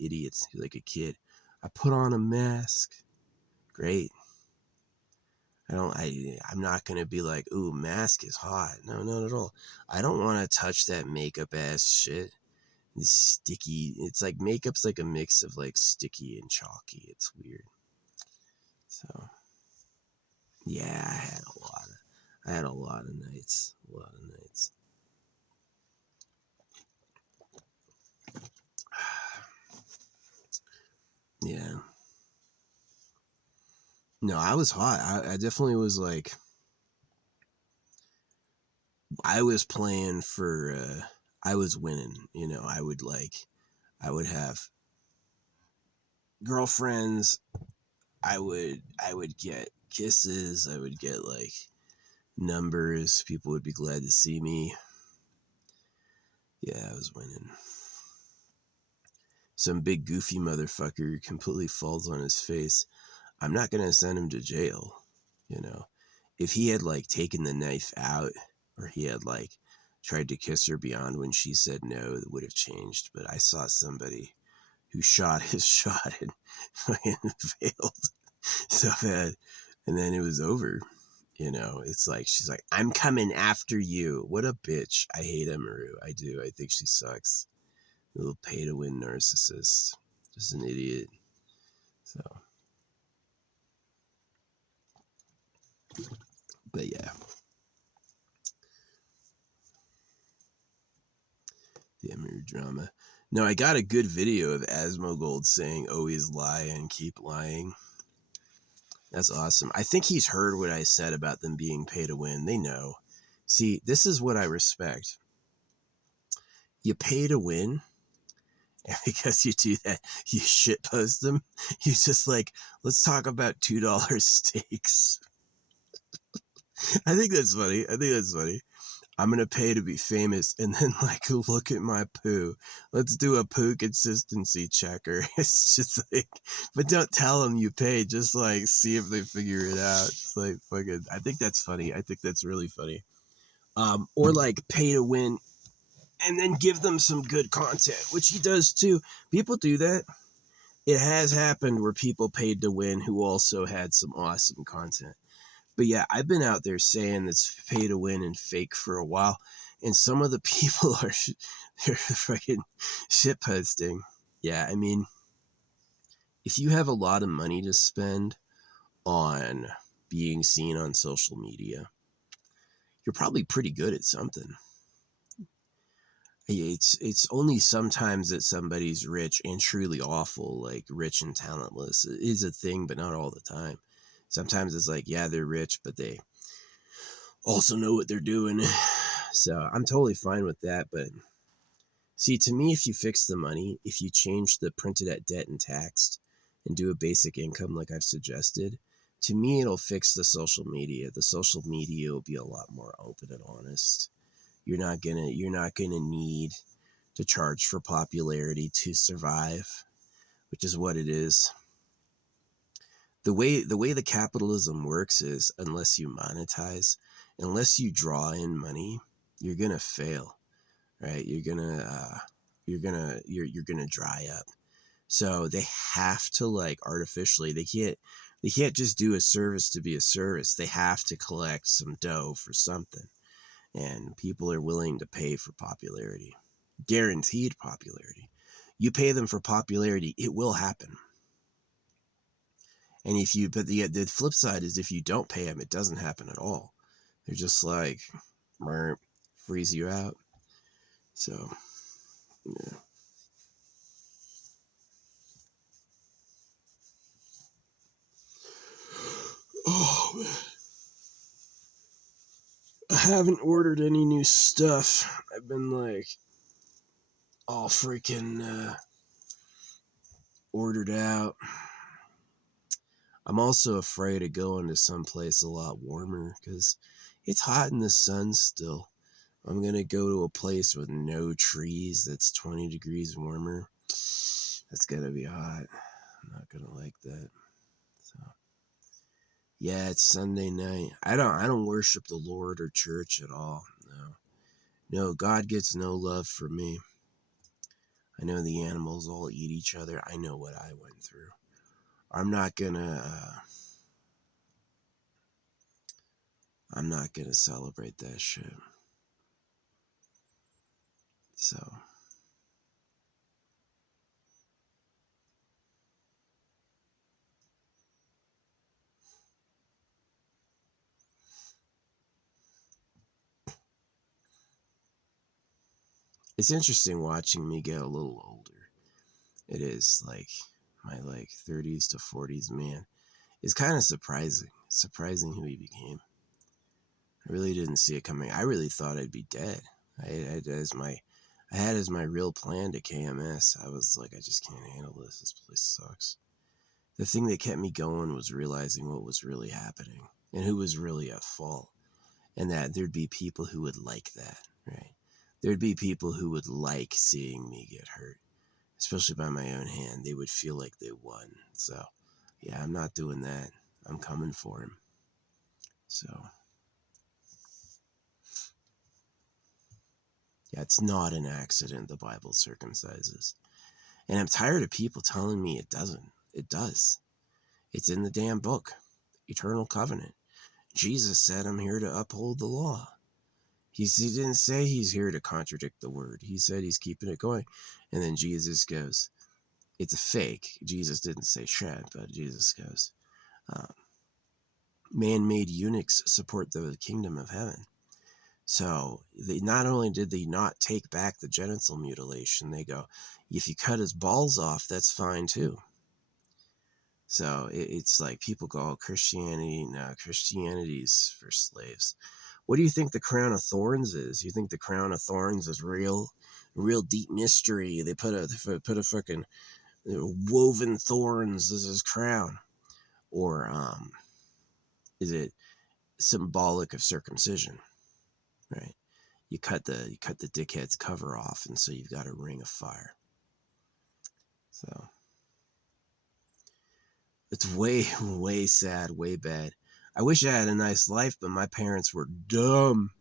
idiot. You're like a kid. I put on a mask. Great. I'm not going to be like, ooh, mask is hot. No, not at all. I don't want to touch that makeup ass shit. It's sticky. It's like makeup's like a mix of like sticky and chalky. It's weird. So, yeah, I had a lot of nights. Yeah. No, I was hot. I definitely was like, I was playing for, I was winning, you know. I would have girlfriends. I would get kisses. I would get like numbers. People would be glad to see me. Yeah, I was winning. Some big goofy motherfucker completely falls on his face. I'm not going to send him to jail, you know. If he had like taken the knife out, or he had like tried to kiss her beyond when she said no, it would have changed. But I saw somebody who shot his shot and fucking failed so bad, and then it was over. You know, it's like, she's like, I'm coming after you. What a bitch. I hate Emiru. I do. I think she sucks. A little pay to win narcissist. Just an idiot. So, but yeah. The Emiru drama. No, I got a good video of Asmongold saying, always lie and keep lying. That's awesome. I think he's heard what I said about them being pay to win. They know. See, this is what I respect. You pay to win, and because you do that, you shitpost them. You just like, let's talk about $2 steaks. I think that's funny. I'm going to pay to be famous, and then like, look at my poo. Let's do a poo consistency checker. It's just like, but don't tell them you paid. Just like, see if they figure it out. It's like, fucking, I think that's funny. I think that's really funny. Or like pay to win and then give them some good content, which he does too. People do that. It has happened where people paid to win who also had some awesome content. But yeah, I've been out there saying it's pay to win and fake for a while, and some of the people they're fucking shit posting. Yeah, I mean, if you have a lot of money to spend on being seen on social media, you're probably pretty good at something. It's only sometimes that somebody's rich and truly awful, like rich and talentless, is a thing, but not all the time. Sometimes it's like, yeah, they're rich, but they also know what they're doing. So I'm totally fine with that. But see, to me, if you fix the money, if you change the printed at debt and taxed and do a basic income like I've suggested, to me, it'll fix the social media. The social media will be a lot more open and honest. You're not gonna need to charge for popularity to survive, which is what it is. The way the capitalism works is unless you monetize, unless you draw in money, you're gonna fail, right? You're gonna dry up. So they have to like artificially, they can't just do a service to be a service. They have to collect some dough for something. And people are willing to pay for popularity. Guaranteed popularity. You pay them for popularity, it will happen. And but the flip side is if you don't pay them, it doesn't happen at all. They're just like, freeze you out. So, yeah. Oh, man. I haven't ordered any new stuff. I've been like all freaking ordered out. I'm also afraid of going to someplace a lot warmer because it's hot in the sun still. I'm going to go to a place with no trees that's 20 degrees warmer. That's going to be hot. I'm not going to like that. So, yeah, it's Sunday night. I don't worship the Lord or church at all. No. No, God gets no love for me. I know the animals all eat each other. I know what I went through. I'm not gonna celebrate that shit. So it's interesting watching me get a little older. It is like my 30s to 40s man. It's kind of surprising who he became. I really didn't see it coming. I really thought I'd be dead. I had as my real plan to KMS. I was like, I just can't handle this. This place sucks. The thing that kept me going was realizing what was really happening and who was really at fault, and that there'd be people who would like that, right? There'd be people who would like seeing me get hurt, especially by my own hand. They would feel like they won. So, yeah, I'm not doing that. I'm coming for him. So, yeah, it's not an accident the Bible circumcises. And I'm tired of people telling me it doesn't. It does. It's in the damn book. Eternal covenant. Jesus said, I'm here to uphold the law. He didn't say he's here to contradict the word. He said he's keeping it going. And then Jesus goes, it's a fake. Jesus didn't say shit, but Jesus goes, man-made eunuchs support the kingdom of heaven. So not only did they not take back the genital mutilation, they go, if you cut his balls off, that's fine too. So it's like people go, oh, Christianity, no, Christianity's for slaves. What do you think the crown of thorns is? You think the crown of thorns is real deep mystery? They put a fucking woven thorns as his crown, or is it symbolic of circumcision? Right? You cut the dickhead's cover off, and so you've got a ring of fire. So it's way sad, way bad. I wish I had a nice life, but my parents were dumb.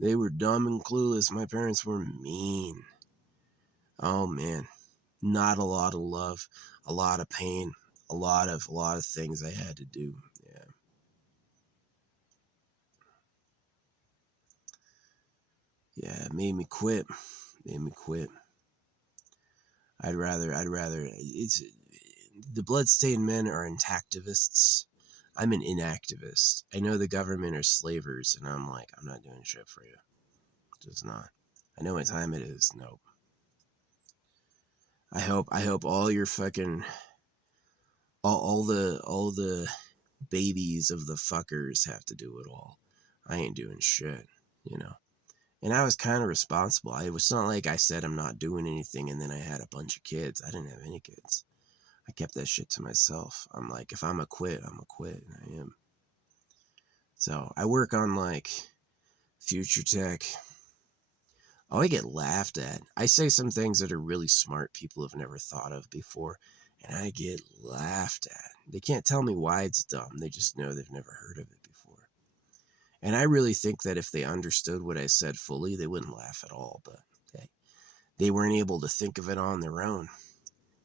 They were dumb and clueless. My parents were mean. Oh man, not a lot of love, a lot of pain, a lot of things I had to do. Yeah. Yeah, it made me quit. It's the bloodstained men are intactivists. I'm an inactivist. I know the government are slavers, and I'm like, I'm not doing shit for you. Just not. I know what time it is. Nope. I hope all your fucking all the babies of the fuckers have to do it all. I ain't doing shit, you know. And I was kind of responsible. It was not like I said I'm not doing anything and then I had a bunch of kids. I didn't have any kids. I kept that shit to myself. I'm like, if I'm a quit, I'm a quit, and I am. So I work on like future tech. Oh, I get laughed at. I say some things that are really smart people have never thought of before, and I get laughed at. They can't tell me why it's dumb. They just know they've never heard of it before. And I really think that if they understood what I said fully, they wouldn't laugh at all. But okay, they weren't able to think of it on their own.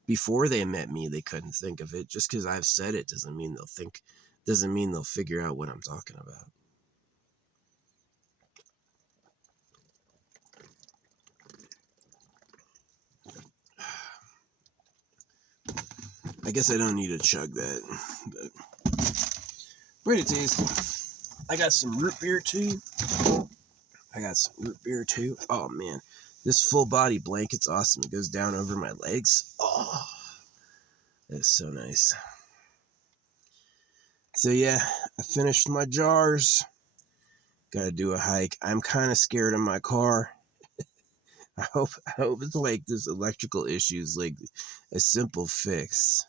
Before they met me, they couldn't think of it. Just because I've said it doesn't mean they'll figure out what I'm talking about. I guess I don't need to chug that, but pretty tasty. I got some root beer too. Oh man, this full body blanket's awesome. It goes down over my legs. Oh, that's so nice. So yeah, I finished my jars. Gotta do a hike. I'm kind of scared of my car. I hope it's like this electrical issues, like a simple fix.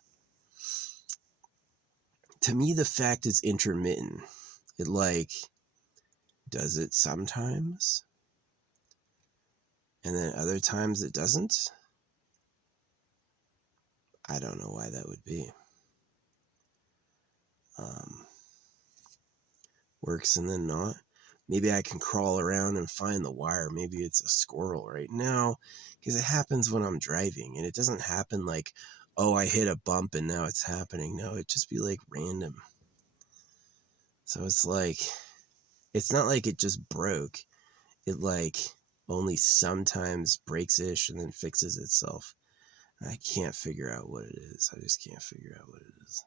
To me, the fact is intermittent. It like does it sometimes, and then other times it doesn't. I don't know why that would be. Works and then not. Maybe I can crawl around and find the wire. Maybe it's a squirrel right now, because it happens when I'm driving, and it doesn't happen like, oh, I hit a bump and now it's happening. No, it just be like random. So it's like, it's not like it just broke. It like only sometimes breaks-ish and then fixes itself. I can't figure out what it is. I just can't figure out what it is.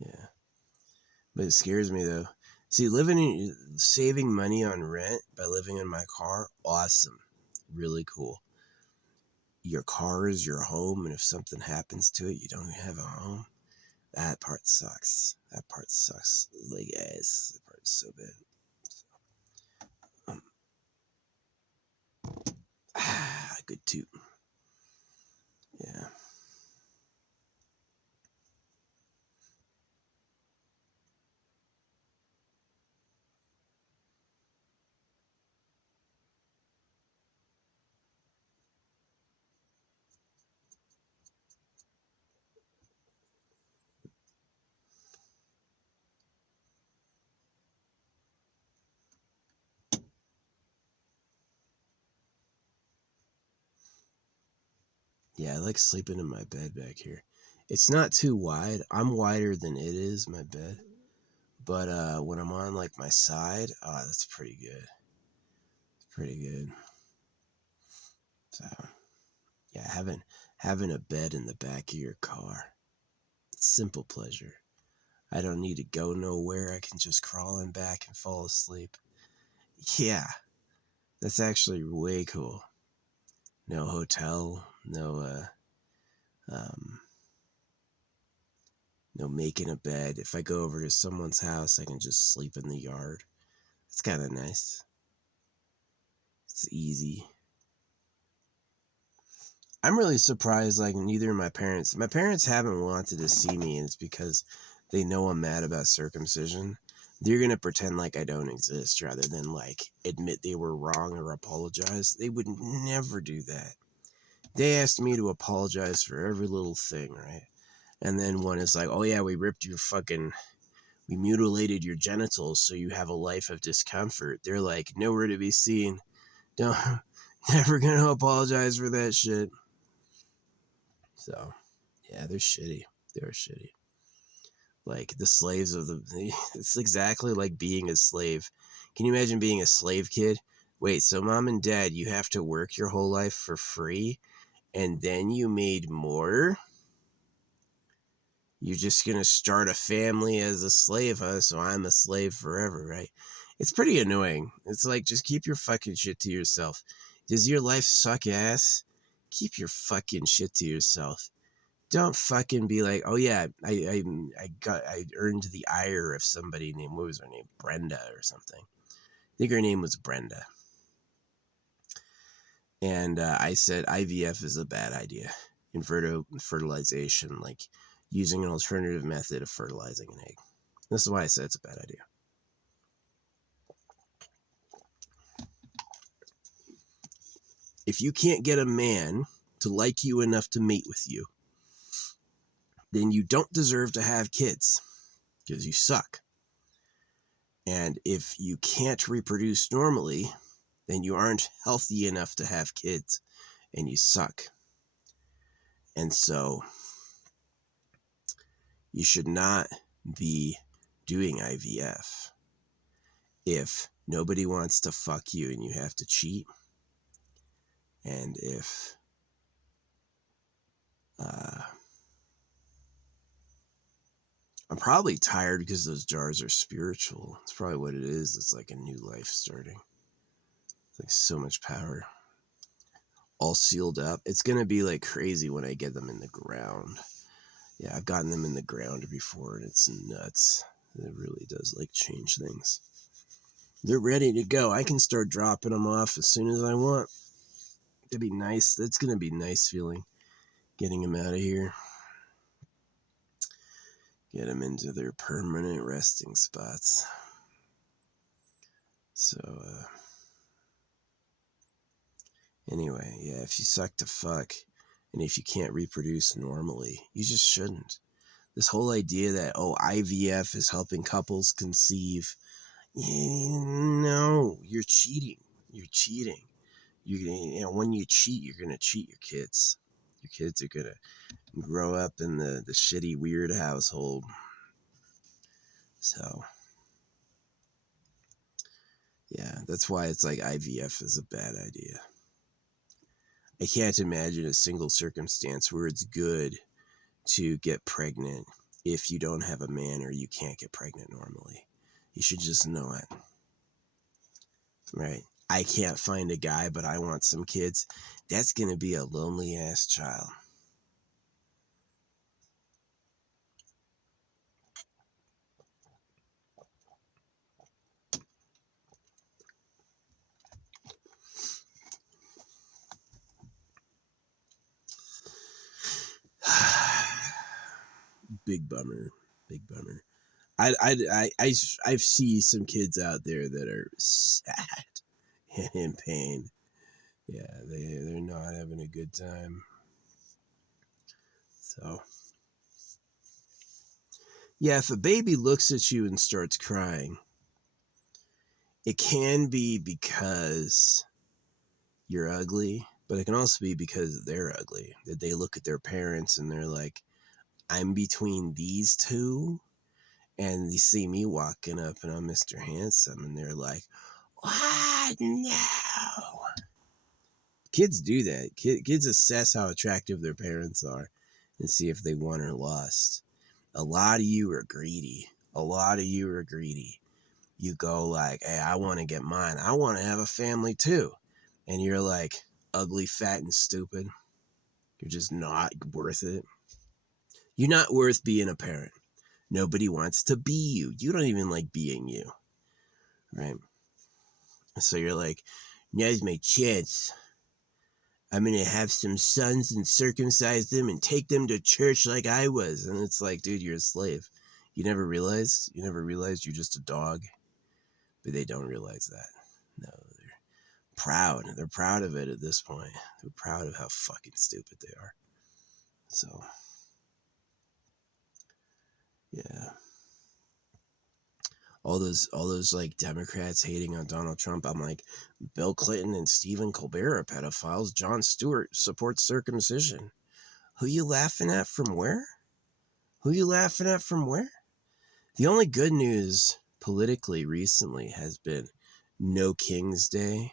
Yeah. But it scares me though. See, saving money on rent by living in my car, awesome. Really cool. Your car is your home, and if something happens to it, you don't have a home. That part sucks. That part sucks. Like ass. That part's so bad. Good toot. Yeah. Yeah, I like sleeping in my bed back here. It's not too wide. I'm wider than it is, my bed. But when I'm on like my side, that's pretty good. It's pretty good. So yeah, having a bed in the back of your car. Simple pleasure. I don't need to go nowhere. I can just crawl in back and fall asleep. Yeah, that's actually way cool. No hotel, um, no making a bed. If I go over to someone's house, I can just sleep in the yard. It's kind of nice. It's easy. I'm really surprised, like, neither of my parents haven't wanted to see me, and it's because they know I'm mad about circumcision. They're going to pretend like I don't exist rather than, like, admit they were wrong or apologize. They would never do that. They asked me to apologize for every little thing, right? And then one is like, oh yeah, we mutilated your genitals so you have a life of discomfort. They're like, nowhere to be seen. Don't, never gonna apologize for that shit. So, yeah, they're shitty. They're shitty. Like the slaves of it's exactly like being a slave. Can you imagine being a slave kid? Wait, so mom and dad, you have to work your whole life for free and then you made more? You're just gonna start a family as a slave, huh? So I'm a slave forever, right? It's pretty annoying. It's like, just keep your fucking shit to yourself. Does your life suck ass? Keep your fucking shit to yourself. Don't fucking be like, oh yeah, I earned the ire of somebody named, what was her name, Brenda or something. I think her name was Brenda. And I said IVF is a bad idea. In fertilization, like using an alternative method of fertilizing an egg. This is why I said it's a bad idea. If you can't get a man to like you enough to mate with you, then you don't deserve to have kids because you suck. And if you can't reproduce normally, then you aren't healthy enough to have kids and you suck. And so you should not be doing IVF if nobody wants to fuck you and you have to cheat. And if I'm probably tired because those jars are spiritual. It's probably what it is. It's like a new life starting. It's like so much power. All sealed up. It's going to be like crazy when I get them in the ground. Yeah, I've gotten them in the ground before and it's nuts. It really does like change things. They're ready to go. I can start dropping them off as soon as I want. That'd be nice. That's going to be nice feeling. Getting them out of here. Get them into their permanent resting spots. So, anyway, yeah, if you suck to fuck, and if you can't reproduce normally, you just shouldn't. This whole idea that, oh, IVF is helping couples conceive, no, you're cheating. You're cheating. You know, when you cheat, you're going to cheat your kids. Your kids are going to grow up in the shitty, weird household. So, yeah, that's why it's like IVF is a bad idea. I can't imagine a single circumstance where it's good to get pregnant if you don't have a man or you can't get pregnant normally. You should just know it. Right? I can't find a guy, but I want some kids. That's going to be a lonely ass child. Big bummer. Big bummer. I see some kids out there that are sad and in pain. Yeah, they're not having a good time. So, yeah, if a baby looks at you and starts crying, it can be because you're ugly, but it can also be because they're ugly. That they look at their parents and they're like, I'm between these two. And they see me walking up and I'm Mr. Handsome and they're like, what? No. Kids do that. Kids assess how attractive their parents are and see if they won or lost. A lot of you are greedy. You go like, hey, I want to get mine. I want to have a family too. And you're like ugly, fat, and stupid. You're just not worth it. You're not worth being a parent. Nobody wants to be you. You don't even like being you. Right? So you're like, now's my chance. I'm going to have some sons and circumcise them and take them to church like I was. And it's like, dude, you're a slave. You never realized you're just a dog. But they don't realize that. No, they're proud. They're proud of it at this point. They're proud of how fucking stupid they are. So, yeah. All those like Democrats hating on Donald Trump. I'm like, Bill Clinton and Stephen Colbert are pedophiles. Jon Stewart supports circumcision. Who you laughing at from where? The only good news politically recently has been No King's Day.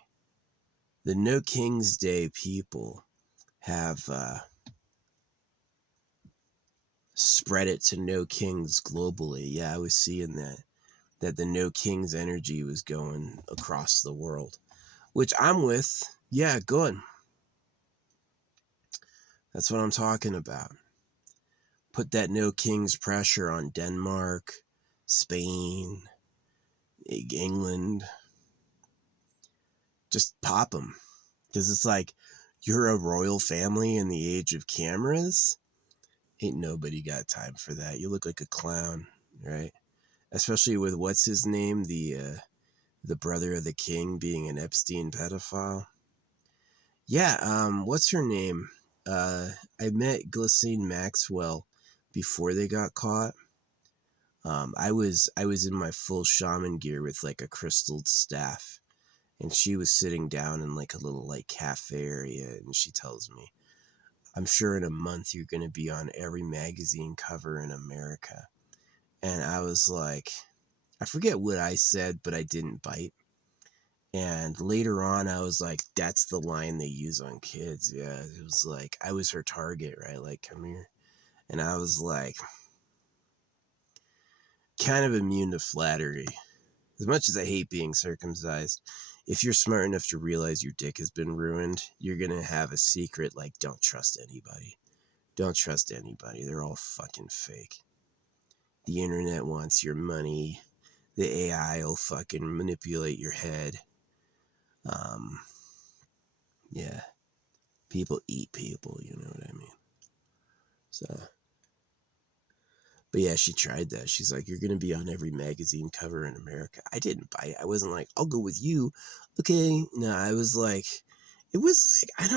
The No King's Day people have spread it to No Kings globally. Yeah, I was seeing that the No Kings energy was going across the world, which I'm with. Yeah, good. That's what I'm talking about. Put that no king's pressure on Denmark, Spain, England. Just pop them. Because it's like, you're a royal family in the age of cameras. Ain't nobody got time for that. You look like a clown, right? Especially with what's his name, the brother of the king being an Epstein pedophile. Yeah, what's her name? I met Ghislaine Maxwell before they got caught. I was in my full shaman gear with like a crystal staff, and she was sitting down in like a little like cafe area, and she tells me, I'm sure in a month you're going to be on every magazine cover in America. And I was like, I forget what I said, but I didn't bite. And later on, I was like, that's the line they use on kids. Yeah, it was like, I was her target, right? Like, come here. And I was like, kind of immune to flattery. As much as I hate being circumcised, if you're smart enough to realize your dick has been ruined, you're going to have a secret like, don't trust anybody. Don't trust anybody. They're all fucking fake. The internet wants your money. The AI will fucking manipulate your head. Yeah. People eat people, you know what I mean? So, but yeah, she tried that. She's like, you're going to be on every magazine cover in America. I didn't bite. I wasn't like, I'll go with you. Okay. No, I was like, it was like,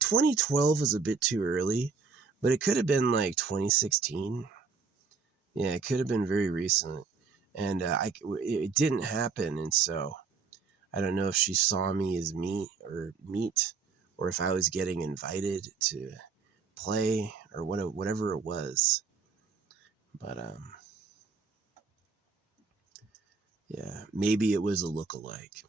2012 was a bit too early, but it could have been like 2016. Yeah, it could have been very recent. And it didn't happen. And so I don't know if she saw me as meat, or if I was getting invited to play or whatever it was. But yeah, maybe it was a lookalike.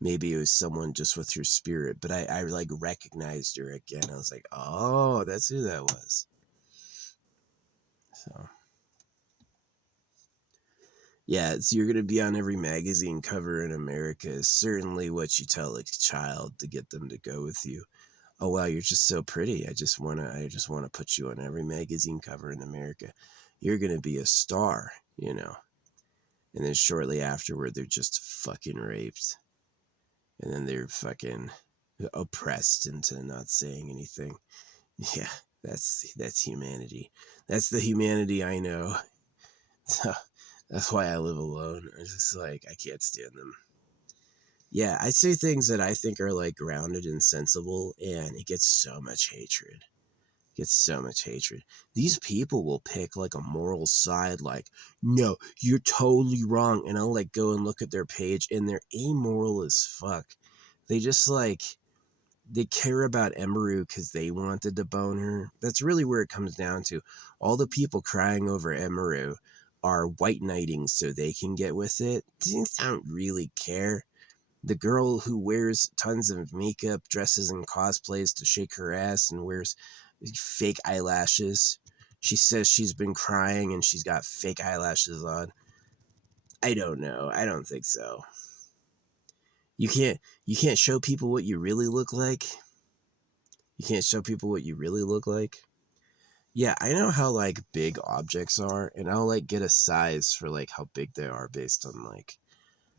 Maybe it was someone just with her spirit. But I like recognized her again. I was like, oh, that's who that was. So yeah, so you're gonna be on every magazine cover in America is certainly what you tell a child to get them to go with you. Oh wow, you're just so pretty. I just wanna put you on every magazine cover in America. You're gonna be a star, you know. And then shortly afterward, they're just fucking raped, and then they're fucking oppressed into not saying anything. Yeah, that's humanity. That's the humanity I know. So that's why I live alone. I'm just like, I can't stand them. Yeah, I say things that I think are like grounded and sensible, and it gets so much hatred. Gets so much hatred. These people will pick like a moral side, like, no, you're totally wrong. And I'll like go and look at their page, and they're amoral as fuck. They just like, they care about Emaru because they wanted to bone her. That's really where it comes down to. All the people crying over Emaru are white knighting so they can get with it. They don't really care. The girl who wears tons of makeup, dresses in cosplays to shake her ass, and wears fake eyelashes. She says she's been crying and she's got fake eyelashes on. I don't know. I don't think so. You can't show people what you really look like. You can't show people what you really look like. Yeah, I know how like big objects are, and I'll like get a size for like how big they are based on like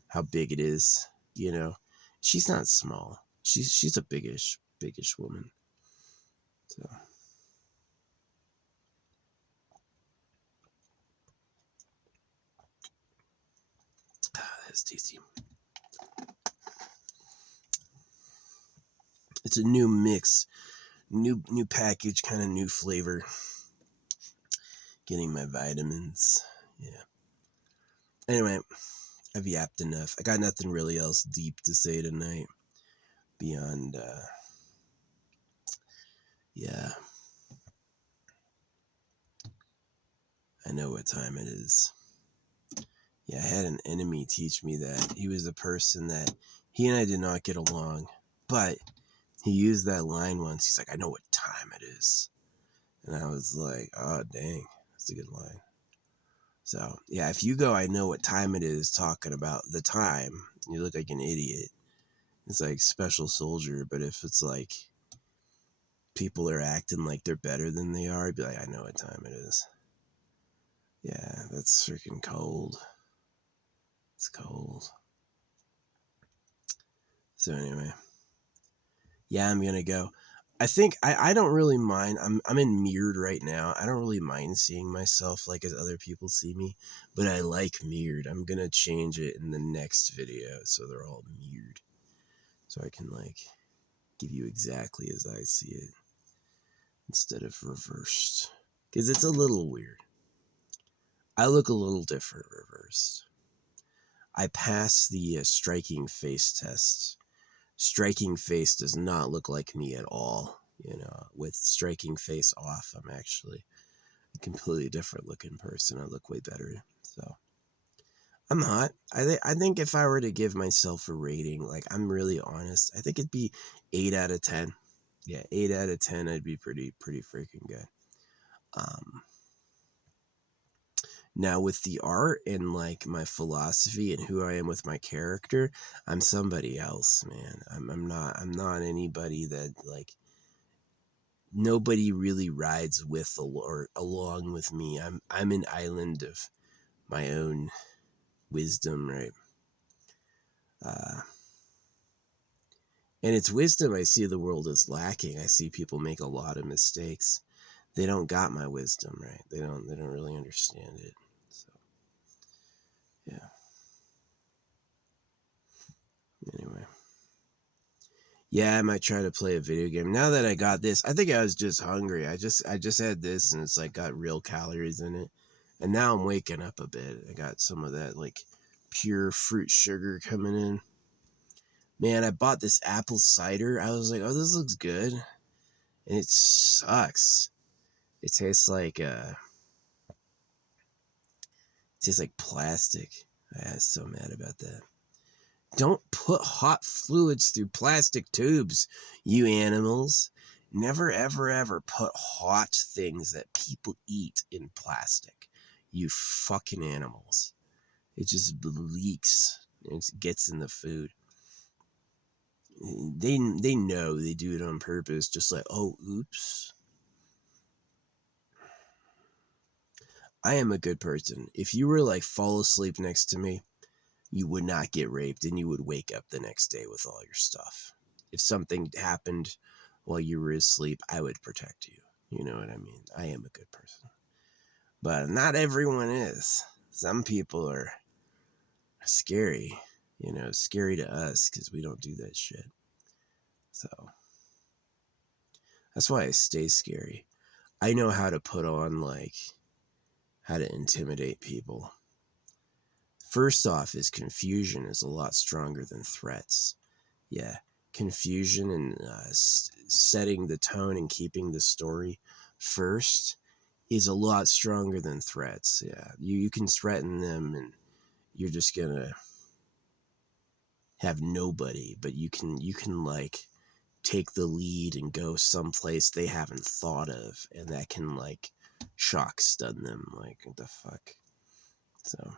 how big it is, you know. She's not small. She's a biggish woman. So that's tasty. It's a new mix, new package, kind of new flavor. Getting my vitamins. Yeah. Anyway, I've yapped enough. I got nothing really else deep to say tonight beyond yeah. I know what time it is. Yeah, I had an enemy teach me that. He was a person that he and I did not get along, but he used that line once. He's like, I know what time it is. And I was like, oh, dang, that's a good line. So, yeah, if you go, I know what time it is, talking about the time, you look like an idiot. It's like special soldier, but if it's like, people are acting like they're better than they are, I'd be like, I know what time it is. Yeah, that's freaking cold. It's cold. So anyway, yeah, I'm gonna go. I think I don't really mind. I'm in mirrored right now. I don't really mind seeing myself like as other people see me, but I like mirrored. I'm gonna change it in the next video so they're all mirrored, so I can like give you exactly as I see it instead of reversed, because it's a little weird. I look a little different reversed. I passed the striking face test. Striking face does not look like me at all. You know, with striking face off, I'm actually a completely different looking person. I look way better. So I'm hot. I think if I were to give myself a rating, like I'm really honest, I think it'd be 8 out of 10. Yeah, 8 out of 10. I'd be pretty freaking good. Now with the art and like my philosophy and who I am with my character, I'm somebody else, man. I'm not anybody that like nobody really rides with or along with me. I'm an island of my own wisdom, right? And it's wisdom I see the world is lacking. I see people make a lot of mistakes. They don't got my wisdom, right? They don't really understand it. So yeah. Anyway. Yeah, I might try to play a video game. Now that I got this, I think I was just hungry. I just had this and it's like got real calories in it. And now I'm waking up a bit. I got some of that like pure fruit sugar coming in. Man, I bought this apple cider. I was like, "Oh, this looks good." And it sucks. It tastes like plastic. I was so mad about that. Don't put hot fluids through plastic tubes, you animals. Never, ever, ever put hot things that people eat in plastic, you fucking animals. It just leaks. It gets in the food. They know they do it on purpose, just like, oh, oops. I am a good person. If you were like fall asleep next to me, you would not get raped and you would wake up the next day with all your stuff. If something happened while you were asleep, I would protect you. You know what I mean? I am a good person. But not everyone is. Some people are scary, you know, scary to us because we don't do that shit. So that's why I stay scary. I know how to put on, like, how to intimidate people. First off is confusion is a lot stronger than threats. Yeah, confusion and setting the tone and keeping the story first is a lot stronger than threats. Yeah, you can threaten them and you're just gonna have nobody, but you can like take the lead and go someplace they haven't thought of, and that can like shock stun them. Like, what the fuck? So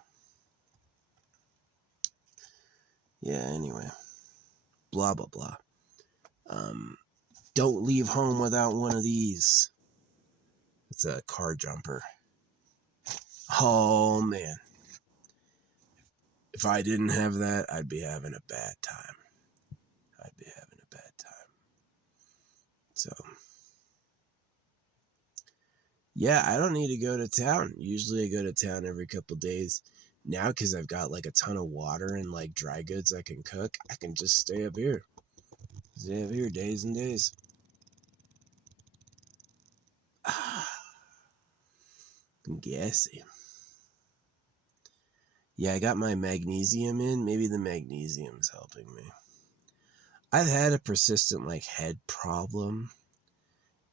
yeah, anyway, blah blah blah. Don't leave home without one of these. It's a car jumper. Oh man, if I didn't have that, I'd be having a bad time. I'd be having a bad time. So yeah, I don't need to go to town. Usually I go to town every couple days. Now, because I've got like a ton of water and like dry goods I can cook, I can just stay up here. Stay up here days and days. I'm gassy. Yeah, I got my magnesium in. Maybe the magnesium's helping me. I've had a persistent like head problem,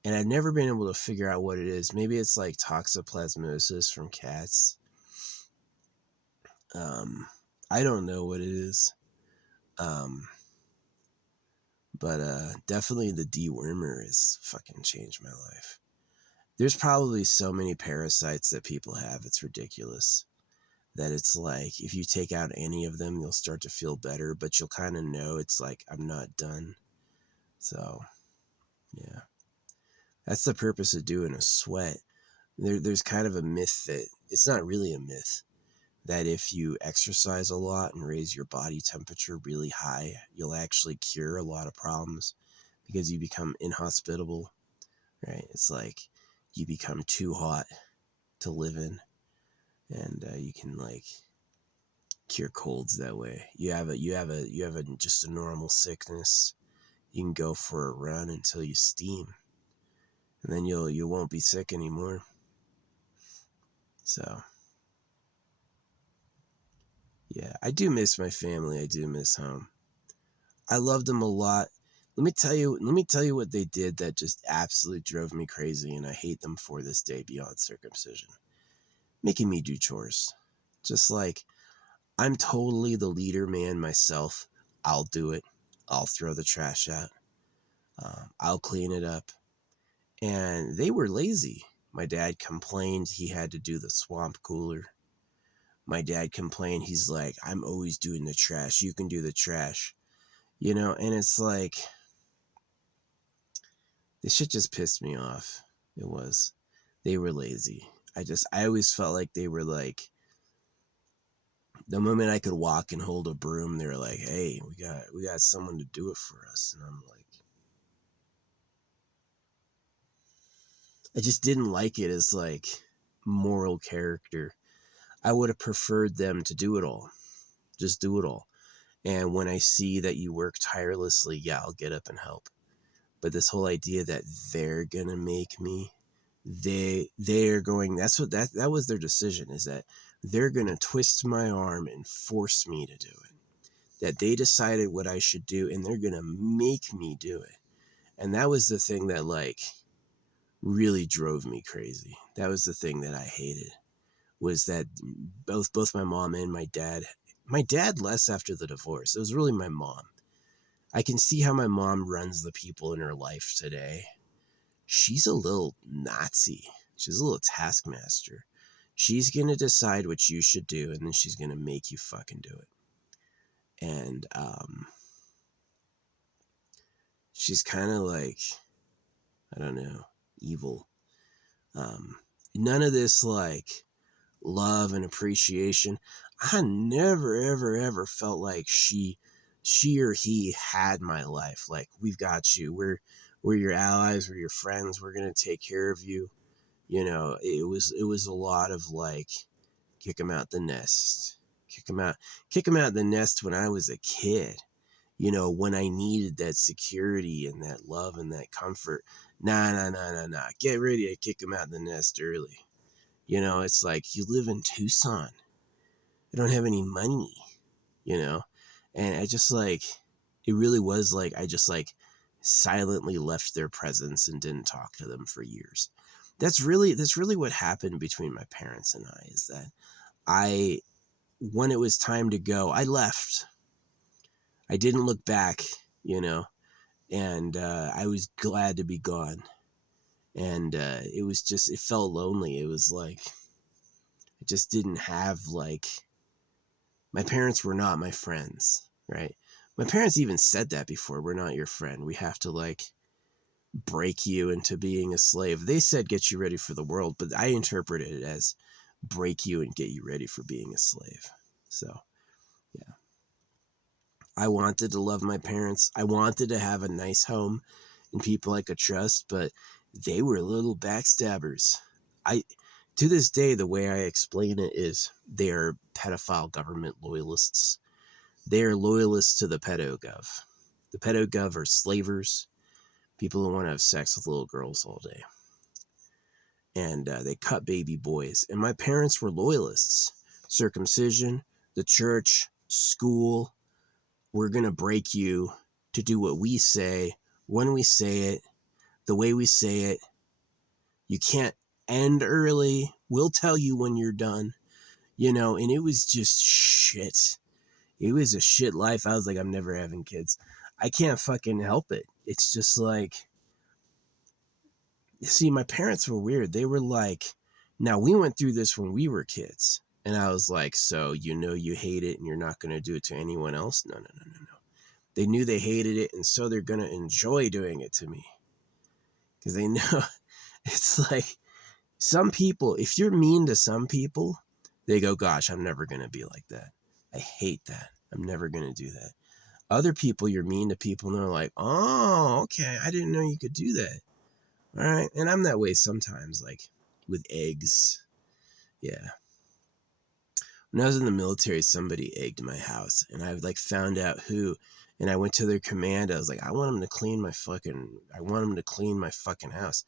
and I've never been able to figure out what it is. Maybe it's like toxoplasmosis from cats. I don't know what it is. But definitely the dewormer has fucking changed my life. There's probably so many parasites that people have, it's ridiculous. That it's like, if you take out any of them, you'll start to feel better, but you'll kind of know it's like, I'm not done. So, yeah. That's the purpose of doing a sweat. There's kind of a myth that it's not really a myth that if you exercise a lot and raise your body temperature really high, you'll actually cure a lot of problems because you become inhospitable, right? It's like you become too hot to live in, and you can like cure colds that way. You have a just a normal sickness. You can go for a run until you steam, and then you won't be sick anymore. So yeah, I do miss my family. I do miss home. I loved them a lot. Let me tell you what they did that just absolutely drove me crazy, and I hate them for this day beyond circumcision. Making me do chores. Just like, I'm totally the leader man myself. I'll do it. I'll throw the trash out. I'll clean it up. And they were lazy. My dad complained he had to do the swamp cooler. My dad complained, he's like, I'm always doing the trash. You can do the trash. And it's like, this shit just pissed me off. It was. They were lazy. I always felt like they were like, the moment I could walk and hold a broom, they were like, hey, we got someone to do it for us. And I'm like, I just didn't like it as like moral character. I would have preferred them to do it all. Just do it all. And when I see that you work tirelessly, yeah, I'll get up and help. But this whole idea that they're gonna make me, they're going, that's what that was their decision, is that they're gonna twist my arm and force me to do it. That they decided what I should do and they're gonna make me do it. And that was the thing that like really drove me crazy. That was the thing that I hated, was that both my mom and my dad less after the divorce. It was really my mom. I can see how my mom runs the people in her life today. She's a little Nazi. She's a little taskmaster. She's going to decide what you should do, and then she's going to make you fucking do it. And she's kind of like, I don't know, evil. None of this like love and appreciation. I never, ever, ever felt like she or he had my life. Like, we've got you. We're your allies. We're your friends. We're going to take care of you. It was a lot of like, kick him out the nest, kick him out the nest when I was a kid, when I needed that security and that love and that comfort. Nah. Get ready to kick him out the nest early. It's like, you live in Tucson. I don't have any money, and I just like, it really was like, I just like silently left their presence and didn't talk to them for years. That's really what happened between my parents and I, is that when it was time to go, I left. I didn't look back, and I was glad to be gone. And it felt lonely. It was like, I just didn't have like, my parents were not my friends, right? My parents even said that before, we're not your friend. We have to like break you into being a slave. They said get you ready for the world, but I interpreted it as break you and get you ready for being a slave. So, yeah. I wanted to love my parents. I wanted to have a nice home and people I could trust, but they were little backstabbers. To this day, the way I explain it is they are pedophile government loyalists. They are loyalists to the pedogov. The pedogov are slavers, people who want to have sex with little girls all day. And they cut baby boys. And my parents were loyalists. Circumcision, the church, school. We're going to break you to do what we say, when we say it, the way we say it. You can't end early. We'll tell you when you're done. And it was just shit. It was a shit life. I was like, I'm never having kids. I can't fucking help it. It's just like, see, my parents were weird. They were like, now we went through this when we were kids. And I was like, so you hate it and you're not going to do it to anyone else? No. They knew they hated it, and so they're going to enjoy doing it to me. Because they know it's like some people, if you're mean to some people, they go, gosh, I'm never going to be like that. I hate that. I'm never going to do that. Other people, you're mean to people and they're like, oh, okay, I didn't know you could do that. All right. And I'm that way sometimes, like with eggs. Yeah. When I was in the military, somebody egged my house and I like found out who, and I went to their command. I was like, I want them to clean my fucking house.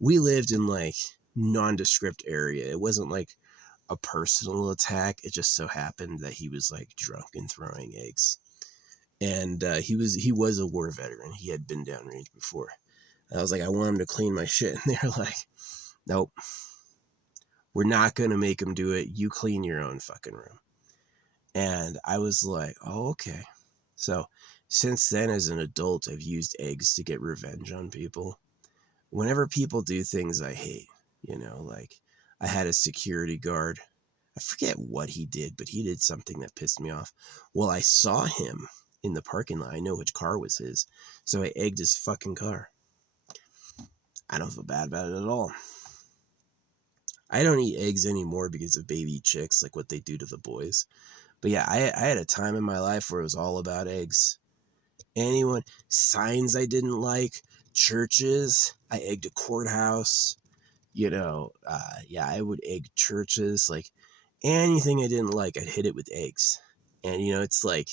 We lived in like nondescript area. It wasn't like a personal attack. It just so happened that he was like drunk and throwing eggs. And he was a war veteran. He had been downrange before. I was like, I want him to clean my shit. And they're like, nope, we're not going to make him do it. You clean your own fucking room. And I was like, oh, okay. So since then, as an adult, I've used eggs to get revenge on people. Whenever people do things I hate, like I had a security guard. I forget what he did, but he did something that pissed me off. Well, I saw him in the parking lot. I know which car was his. So I egged his fucking car. I don't feel bad about it at all. I don't eat eggs anymore because of baby chicks, like what they do to the boys. But yeah, I had a time in my life where it was all about eggs. Signs I didn't like, churches, I egged a courthouse, I would egg churches, like anything I didn't like, I'd hit it with eggs. And, it's like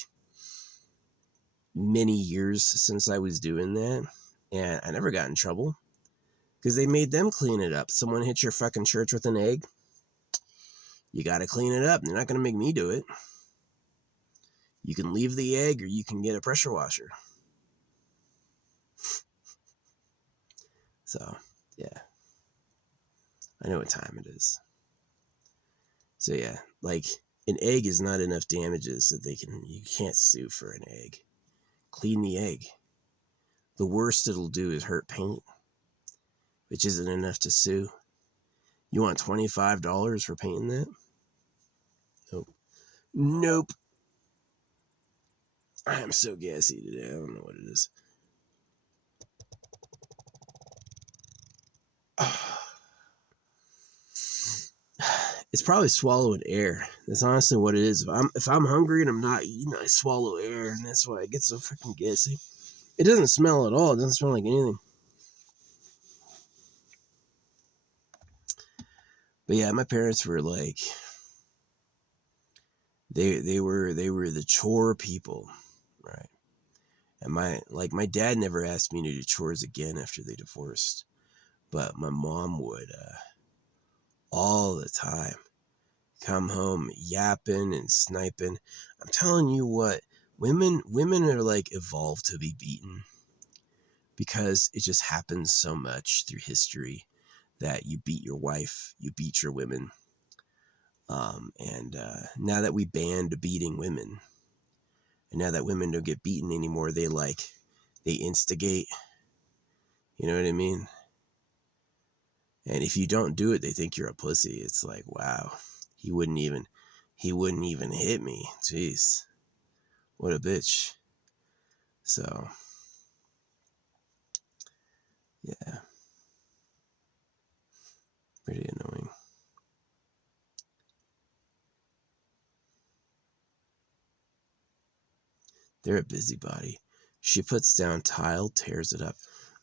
many years since I was doing that, and I never got in trouble because they made them clean it up. Someone hit your fucking church with an egg, you got to clean it up. They're not going to make me do it. You can leave the egg or you can get a pressure washer. So, yeah. I know what time it is. So, yeah, like an egg is not enough damages that you can't sue for an egg. Clean the egg. The worst it'll do is hurt paint, which isn't enough to sue. You want $25 for painting that? Nope. I am so gassy today. I don't know what it is. It's probably swallowing air. That's honestly what it is. If I'm hungry and I'm not eating, I swallow air, and that's why I get so freaking gassy. It doesn't smell at all. It doesn't smell like anything. But yeah, my parents were like, they were the chore people, right? And my dad never asked me to do chores again after they divorced, but my mom would all the time come home yapping and sniping. I'm telling you what, women are like evolved to be beaten because it just happens so much through history that you beat your wife, you beat your women. And now that we banned beating women, and now that women don't get beaten anymore, they instigate. You know what I mean? And if you don't do it, they think you're a pussy. It's like, wow, he wouldn't even hit me. Jeez, what a bitch. So, yeah, pretty annoying. They're a busybody. She puts down tile, tears it up.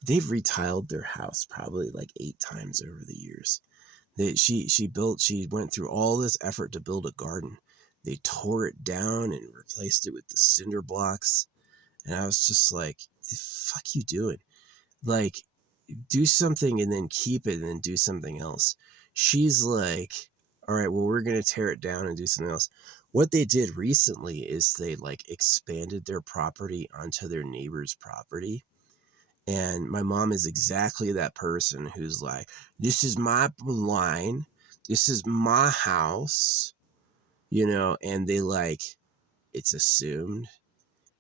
They've retiled their house probably like 8 times over the years. She went through all this effort to build a garden. They tore it down and replaced it with the cinder blocks. And I was just like, the fuck you doing? Like, do something and then keep it and then do something else. She's like, all right, well, we're going to tear it down and do something else. What they did recently is they like expanded their property onto their neighbor's property. And my mom is exactly that person who's like, this is my line. This is my house, and they like, it's assumed,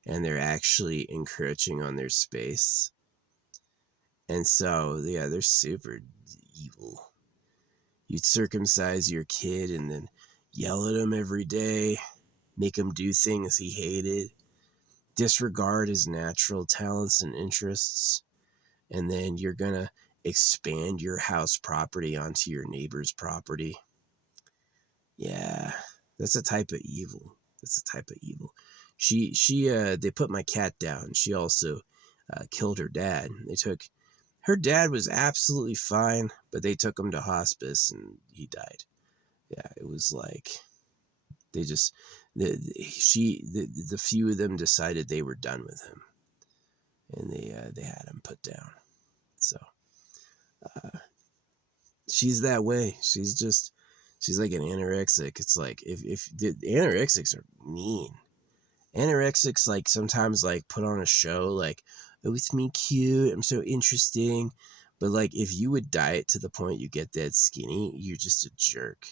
and they're actually encroaching on their space. And so, yeah, they're super evil. You'd circumcise your kid and then yell at him every day, make him do things he hated, disregard his natural talents and interests, and then you're gonna expand your house property onto your neighbor's property. Yeah, that's a type of evil. That's a type of evil. They put my cat down. She also killed her dad. Her dad was absolutely fine, but they took him to hospice and he died. Yeah, it was like they just the few of them decided they were done with him, and they had him put down. So she's that way. She's like an anorexic. It's like if the anorexics are mean. Anorexics like sometimes like put on a show like, oh, it's me cute, I'm so interesting. But like if you would diet to the point you get that skinny, you're just a jerk.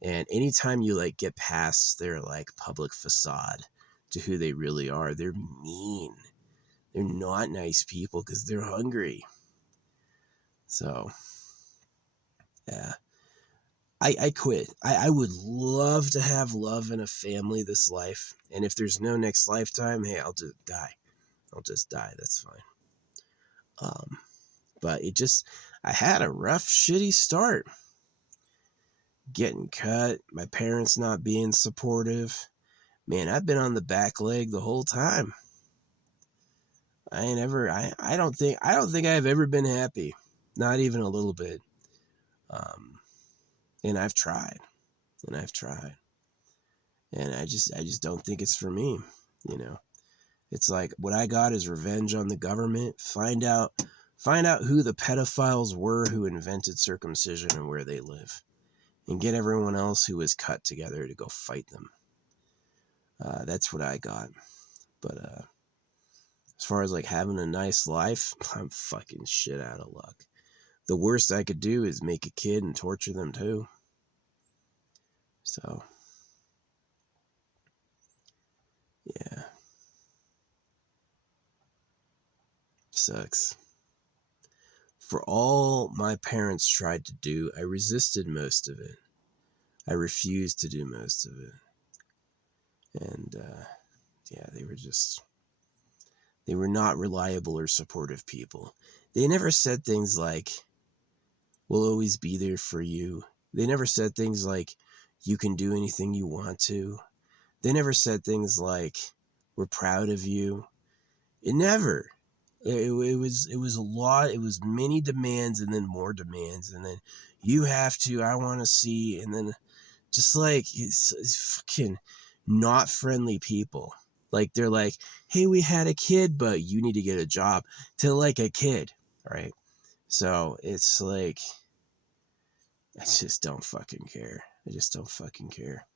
And anytime you like get past their like public facade to who they really are, they're mean. They're not nice people because they're hungry. So yeah. I quit. I would love to have love in a family this life. And if there's no next lifetime, hey, I'll just die. I'll just die. That's fine. But I had a rough, shitty start. Getting cut, my parents not being supportive. Man, I've been on the back leg the whole time. I don't think I've ever been happy. Not even a little bit. And I've tried. And I just don't think it's for me, you know. It's like what I got is revenge on the government. Find out who the pedophiles were who invented circumcision and where they live, and get everyone else who was cut together to go fight them. That's what I got. But as far as like having a nice life, I'm fucking shit out of luck. The worst I could do is make a kid and torture them too. So yeah, sucks. For all my parents tried to do, I resisted most of it. I refused to do most of it. And yeah, they were not reliable or supportive people. They never said things like, we'll always be there for you. They never said things like, you can do anything you want to. They never said things like, we're proud of you. It never. It was a lot. It was many demands and then more demands. And then you have to, I want to see. And then just like, it's fucking not friendly people. Like they're like, hey, we had a kid, but you need to get a job, to like a kid. Right. So it's like, I just don't fucking care. I just don't fucking care.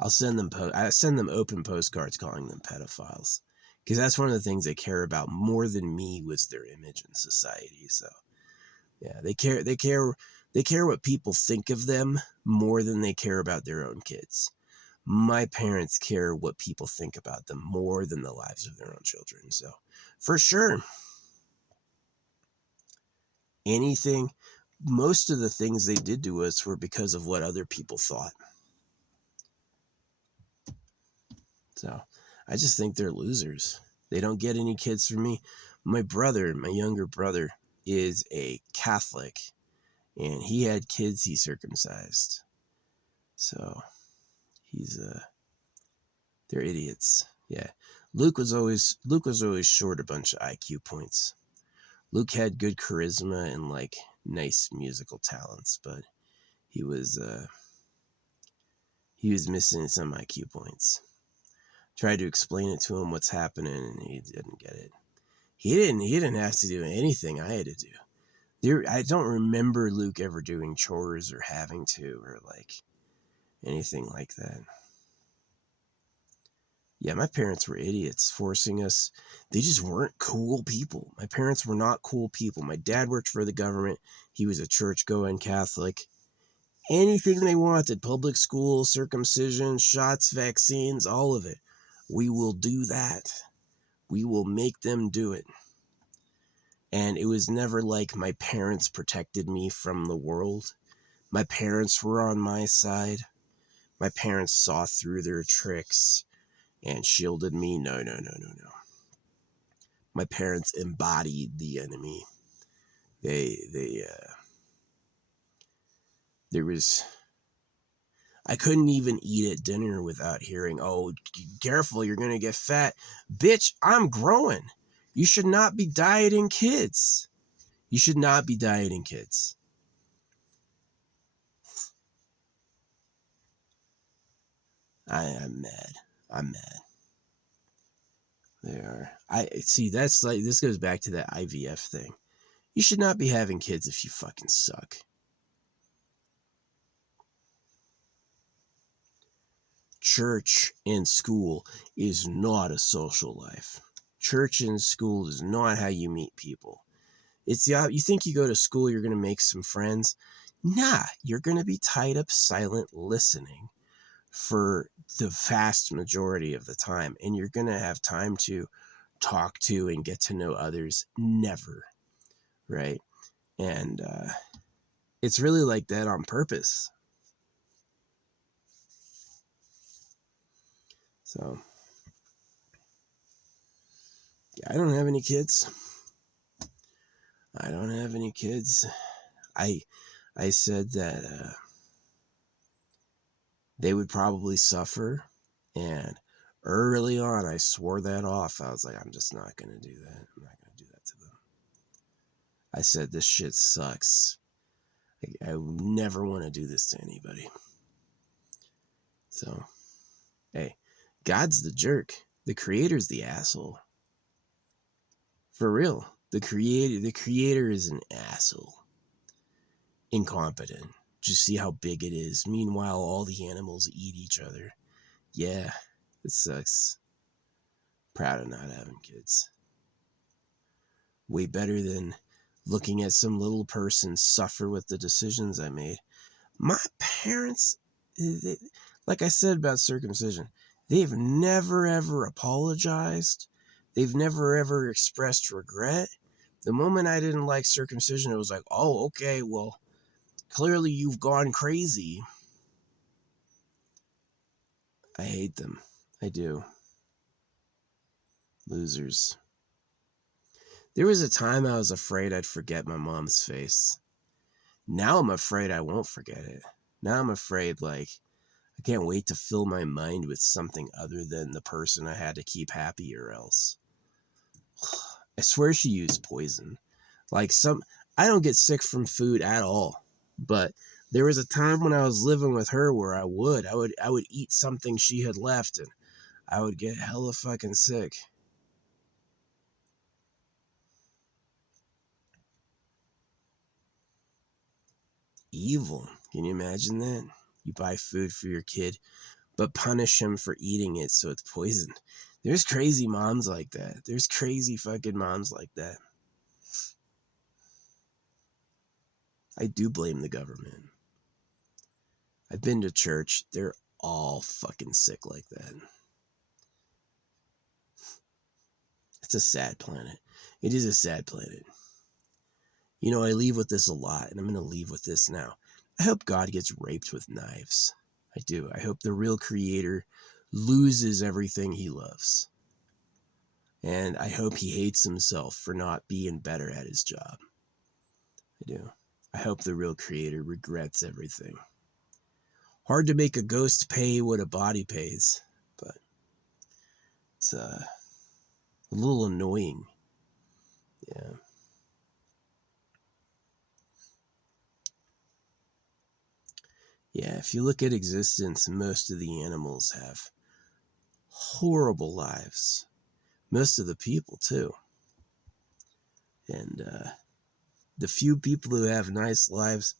I send them open postcards calling them pedophiles, because that's one of the things they care about more than me was their image in society. So yeah, they care what people think of them more than they care about their own kids. My parents care what people think about them more than the lives of their own children. So for sure, most of the things they did to us were because of what other people thought. So I just think they're losers. They don't get any kids from me. My younger brother, is a Catholic, and he had kids he circumcised. So they're idiots. Yeah. Luke was always short a bunch of IQ points. Luke had good charisma and like nice musical talents, but he was missing some IQ points. Tried to explain it to him what's happening, and he didn't get it. He didn't have to do anything I had to do. I don't remember Luke ever doing chores or having to, or like anything like that. Yeah, my parents were idiots, forcing us. They just weren't cool people. My parents were not cool people. My dad worked for the government. He was a church-going Catholic. Anything they wanted, public school, circumcision, shots, vaccines, all of it. We will do that. We will make them do it. And it was never like my parents protected me from the world. My parents were on my side. My parents saw through their tricks and shielded me. No. My parents embodied the enemy. There was, I couldn't even eat at dinner without hearing, "Oh, careful, you're going to get fat." Bitch, I'm growing. You should not be dieting kids. You should not be dieting kids. I'm mad. I'm mad. They are. I see. That's like, this goes back to that IVF thing. You should not be having kids if you fucking suck. Church and school is not a social life. Church and school is not how you meet people. It's the, you think you go to school, you're going to make some friends. Nah, you're going to be tied up silent listening for the vast majority of the time. And you're going to have time to talk to and get to know others. Never. Right? And it's really like that on purpose. So, yeah, I don't have any kids. I don't have any kids. I said that they would probably suffer, and early on I swore that off. I was like, I'm just not going to do that. I'm not going to do that to them. I said, this shit sucks. I would never want to do this to anybody. So, hey, God's the jerk. The creator's the asshole. For real. The creator is an asshole. Incompetent. Just see how big it is. Meanwhile, all the animals eat each other. Yeah, it sucks. Proud of not having kids. Way better than looking at some little person suffer with the decisions I made. My parents, like I said about circumcision, they've never ever apologized. They've never ever expressed regret. The moment I didn't like circumcision, it was like, oh, okay, well, clearly you've gone crazy. I hate them. I do. Losers. There was a time I was afraid I'd forget my mom's face. Now I'm afraid I won't forget it. Now I'm afraid, like, I can't wait to fill my mind with something other than the person I had to keep happy or else. I swear she used poison. Like, I don't get sick from food at all. But there was a time when I was living with her where I would eat something she had left and I would get hella fucking sick. Evil. Can you imagine that? You buy food for your kid, but punish him for eating it so it's poisoned. There's crazy moms like that. There's crazy fucking moms like that. I do blame the government. I've been to church. They're all fucking sick like that. It's a sad planet. It is a sad planet. You know, I leave with this a lot, and I'm going to leave with this now. I hope God gets raped with knives. I do. I hope the real creator loses everything he loves. And I hope he hates himself for not being better at his job. I do. I hope the real creator regrets everything. Hard to make a ghost pay what a body pays, but it's a little annoying. Yeah. Yeah, if you look at existence, most of the animals have horrible lives. Most of the people, too. And the few people who have nice lives,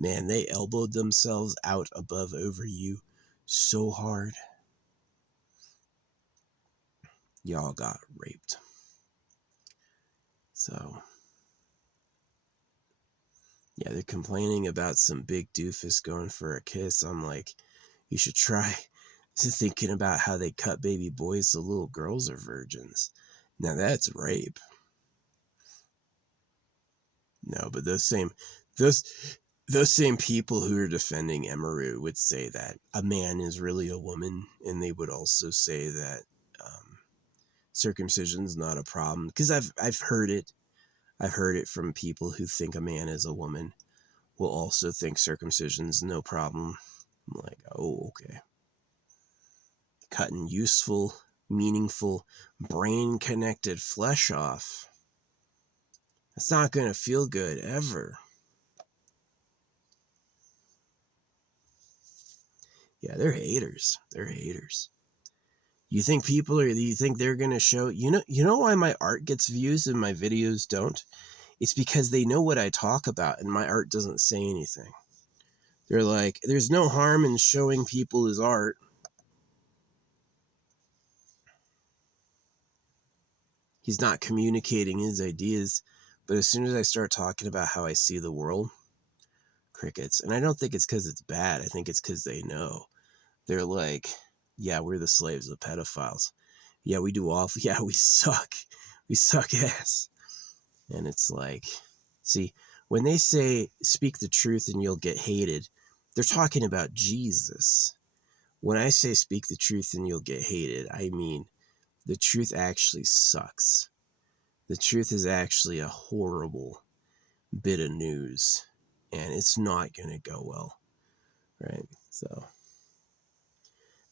man, they elbowed themselves out above over you so hard. Y'all got raped. So, yeah, they're complaining about some big doofus going for a kiss. I'm like, you should try thinking about how they cut baby boys so little girls are virgins. Now that's rape. No, but those same people who are defending Emaru would say that a man is really a woman, and they would also say that circumcision's not a problem, because I've heard it. I've heard it from people who think a man is a woman will also think circumcision's no problem. I'm like, oh, okay. Cutting useful, meaningful, brain-connected flesh off. It's not going to feel good, ever. Yeah, they're haters. They're haters. You think you think they're going to show, you know why my art gets views and my videos don't? It's because they know what I talk about and my art doesn't say anything. They're like, there's no harm in showing people his art. He's not communicating his ideas. But as soon as I start talking about how I see the world, crickets. And I don't think it's because it's bad. I think it's because they know. They're like, yeah, we're the slaves of pedophiles. Yeah, we do awful. Yeah, we suck. We suck ass. And it's like, see, when they say speak the truth and you'll get hated, they're talking about Jesus. When I say speak the truth and you'll get hated, I mean the truth actually sucks. The truth is actually a horrible bit of news, and it's not going to go well, right? So,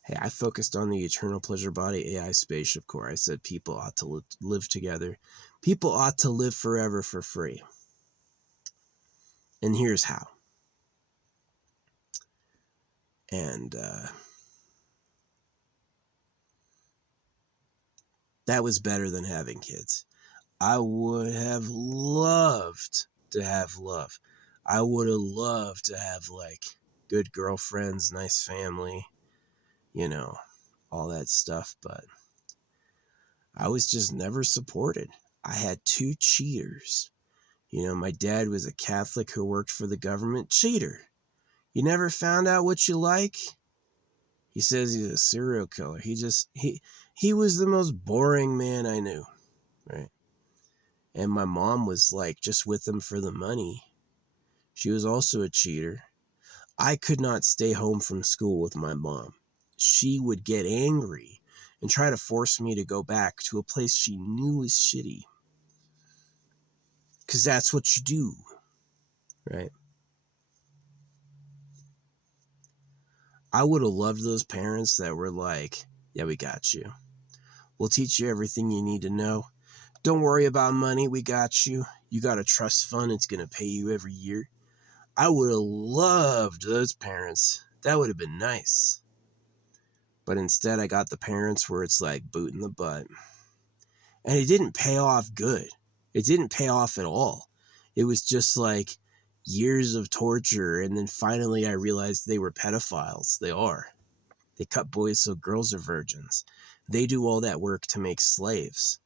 hey, I focused on the eternal pleasure body AI spaceship core. I said people ought to live together. People ought to live forever for free. And here's how. And that was better than having kids. I would have loved to have love. I would have loved to have, like, good girlfriends, nice family, you know, all that stuff. But I was just never supported. I had two cheaters. You know, my dad was a Catholic who worked for the government. Cheater. You never found out what you like? He says he's a serial killer. He was the most boring man I knew, right? And my mom was like just with him for the money. She was also a cheater. I could not stay home from school with my mom. She would get angry and try to force me to go back to a place she knew was shitty. Because that's what you do, right? I would have loved those parents that were like, yeah, we got you. We'll teach you everything you need to know. Don't worry about money. We got you. You got a trust fund. It's going to pay you every year. I would have loved those parents. That would have been nice. But instead, I got the parents where it's like boot in the butt. And it didn't pay off good. It didn't pay off at all. It was just like years of torture. And then finally, I realized they were pedophiles. They are. They cut boys so girls are virgins. They do all that work to make slaves.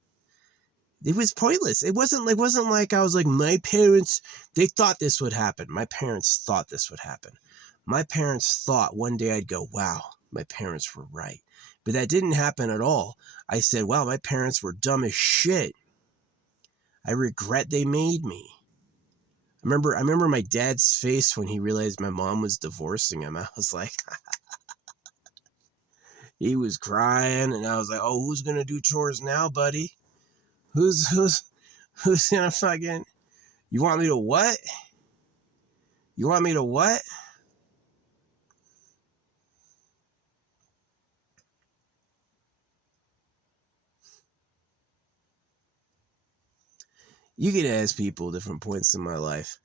It was pointless. It wasn't like I was like, my parents, they thought this would happen. My parents thought this would happen. My parents thought one day I'd go, wow, my parents were right. But that didn't happen at all. I said, wow, my parents were dumb as shit. I regret they made me. I remember my dad's face when he realized my mom was divorcing him. I was like, he was crying, and I was like, oh, who's gonna do chores now, buddy? Who's gonna fucking, you want me to what? You want me to what? You can ask people different points in my life.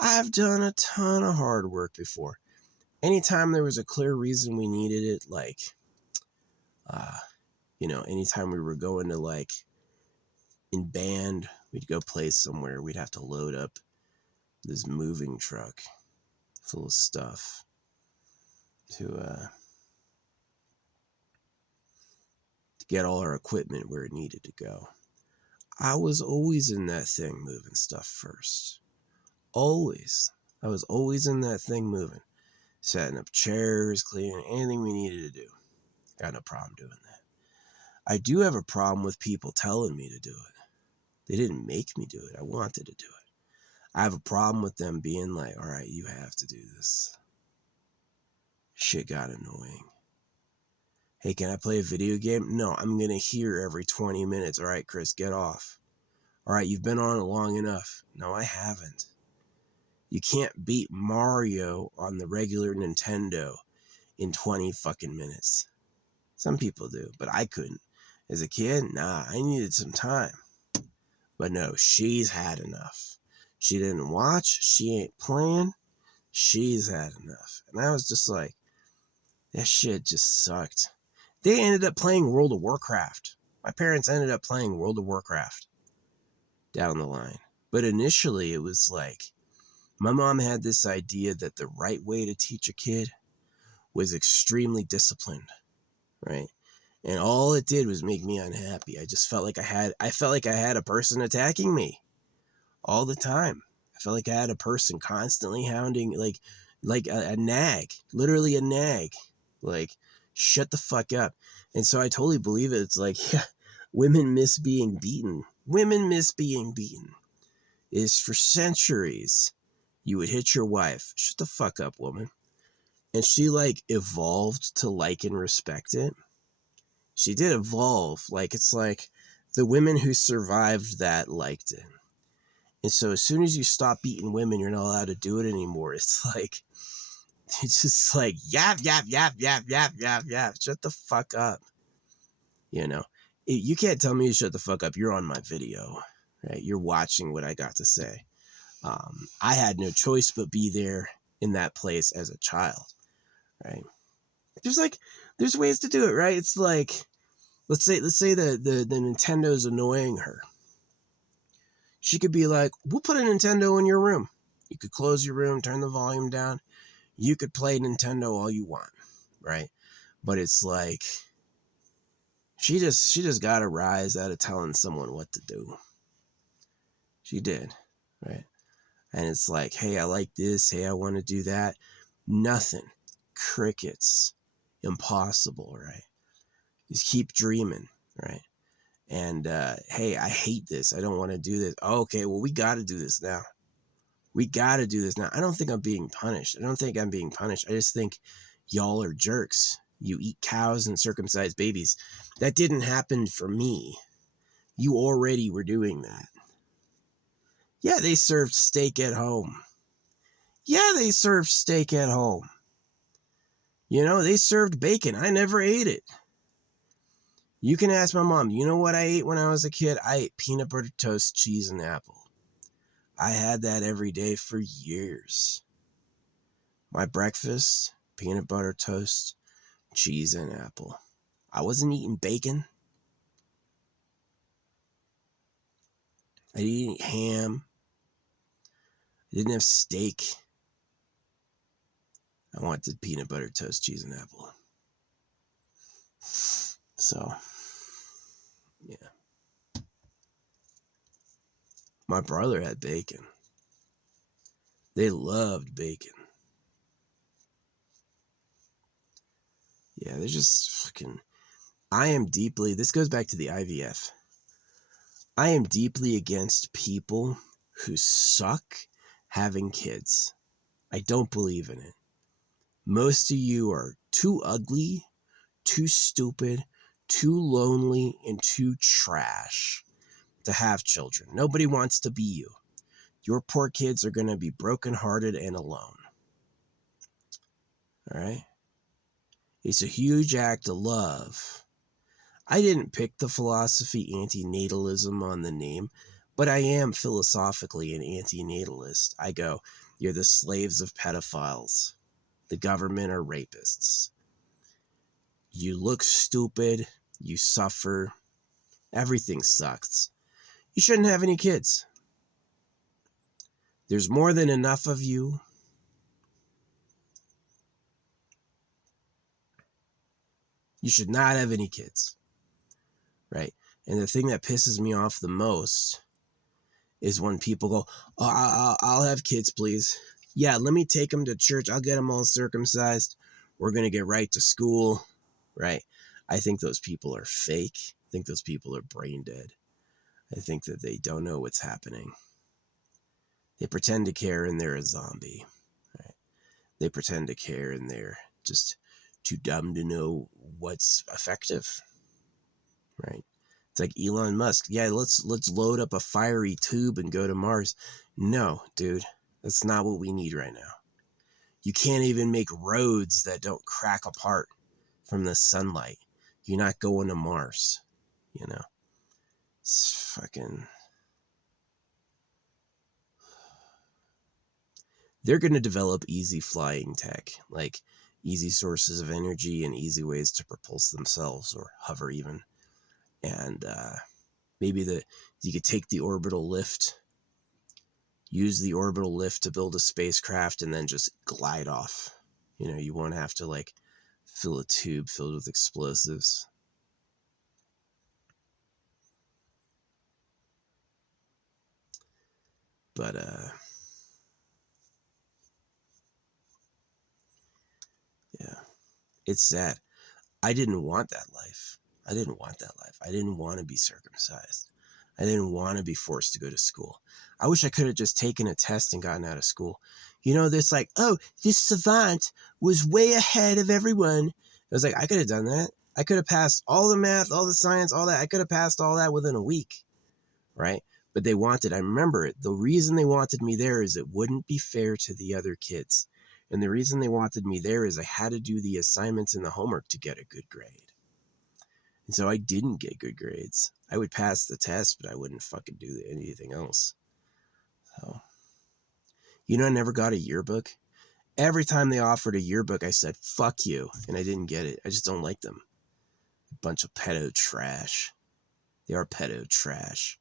I've done a ton of hard work before. Anytime there was a clear reason we needed it, like, anytime we were going to, like, in band, we'd go play somewhere, we'd have to load up this moving truck full of stuff to get all our equipment where it needed to go. I was always in that thing moving stuff first. Always. I was always in that thing moving. Setting up chairs, cleaning, anything we needed to do. Got no problem doing that. I do have a problem with people telling me to do it. They didn't make me do it. I wanted to do it. I have a problem with them being like, all right, you have to do this. Shit got annoying. Hey, can I play a video game? No, I'm going to hear every 20 minutes. All right, Chris, get off. All right, you've been on it long enough. No, I haven't. You can't beat Mario on the regular Nintendo in 20 fucking minutes. Some people do, but I couldn't. As a kid, nah, I needed some time. But no, she's had enough. She didn't watch, she ain't playing, she's had enough. And I was just like, that shit just sucked. They ended up playing World of Warcraft. My parents ended up playing World of Warcraft down the line. But initially, it was like, my mom had this idea that the right way to teach a kid was extremely disciplined, right? And all it did was make me unhappy. I just felt like I felt like I had a person attacking me all the time. I felt like I had a person constantly hounding, like a nag, literally a nag, like, shut the fuck up. And so I totally believe it. It's like, yeah, women miss being beaten. Women miss being beaten. Is for centuries, you would hit your wife, shut the fuck up, woman. And she like evolved to like and respect it. She did evolve. Like, it's like the women who survived that liked it. And so as soon as you stop beating women, you're not allowed to do it anymore. It's just like, yap, yap, yap, yap, yap, yap, yap. Shut the fuck up. You know, you can't tell me to shut the fuck up. You're on my video, right? You're watching what I got to say. I had no choice but be there in that place as a child, right? There's ways to do it, right? It's like, let's say the Nintendo's annoying her. She could be like, we'll put a Nintendo in your room. You could close your room, turn the volume down. You could play Nintendo all you want, right? But it's like, she just got a rise out of telling someone what to do. She did, right? And it's like, hey, I like this. Hey, I want to do that. Nothing. Crickets. Impossible, right? Just keep dreaming, right? And, hey, I hate this. I don't want to do this. Oh, okay, well, we got to do this now. We got to do this now. I don't think I'm being punished. I just think y'all are jerks. You eat cows and circumcise babies. That didn't happen for me. You already were doing that. Yeah, they served steak at home. They served bacon. I never ate it. You can ask my mom. You know what I ate when I was a kid? I ate peanut butter toast, cheese, and apple. I had that every day for years. My breakfast, peanut butter toast, cheese, and apple. I wasn't eating bacon. I didn't eat ham. I didn't have steak. I wanted peanut butter toast, cheese, and apple. So, yeah. My brother had bacon. They loved bacon. Yeah, they're just fucking... this goes back to the IVF. I am deeply against people who suck having kids. I don't believe in it. Most of you are too ugly, too stupid, too lonely, and too trash to have children. Nobody wants to be you. Your poor kids are going to be brokenhearted and alone. All right? It's a huge act of love. I didn't pick the philosophy antinatalism on the name, but I am philosophically an antinatalist. I go, you're the slaves of pedophiles. The government are rapists. You look stupid. You suffer. Everything sucks. You shouldn't have any kids. There's more than enough of you. You should not have any kids. Right? And the thing that pisses me off the most is when people go, oh, I'll have kids, please. Yeah, let me take them to church. I'll get them all circumcised. We're going to get right to school. Right? I think those people are fake. I think those people are brain dead. I think that they don't know what's happening. They pretend to care and they're a zombie. Right? They pretend to care and they're just too dumb to know what's effective. Right? It's like Elon Musk. Yeah, let's load up a fiery tube and go to Mars. No, dude, that's not what we need right now. You can't even make roads that don't crack apart from the sunlight. You're not going to Mars, you know. It's fucking... They're going to develop easy flying tech, like easy sources of energy and easy ways to propulse themselves or hover even. And maybe you could take the orbital lift, use the orbital lift to build a spacecraft and then just glide off. You know, you won't have to like fill a tube filled with explosives. But yeah, it's sad. I didn't want that life. I didn't want that life. I didn't want to be circumcised. I didn't want to be forced to go to school. I wish I could have just taken a test and gotten out of school. You know, this like, oh, this savant was way ahead of everyone. It was like, I could have done that. I could have passed all the math, all the science, all that. I could have passed all that within a week, right? But they wanted, I remember it, the reason they wanted me there is it wouldn't be fair to the other kids. And the reason they wanted me there is I had to do the assignments and the homework to get a good grade. And so I didn't get good grades. I would pass the test, but I wouldn't fucking do anything else. So, you know, I never got a yearbook. Every time they offered a yearbook, I said, fuck you. And I didn't get it. I just don't like them. A bunch of pedo trash. They are pedo trash.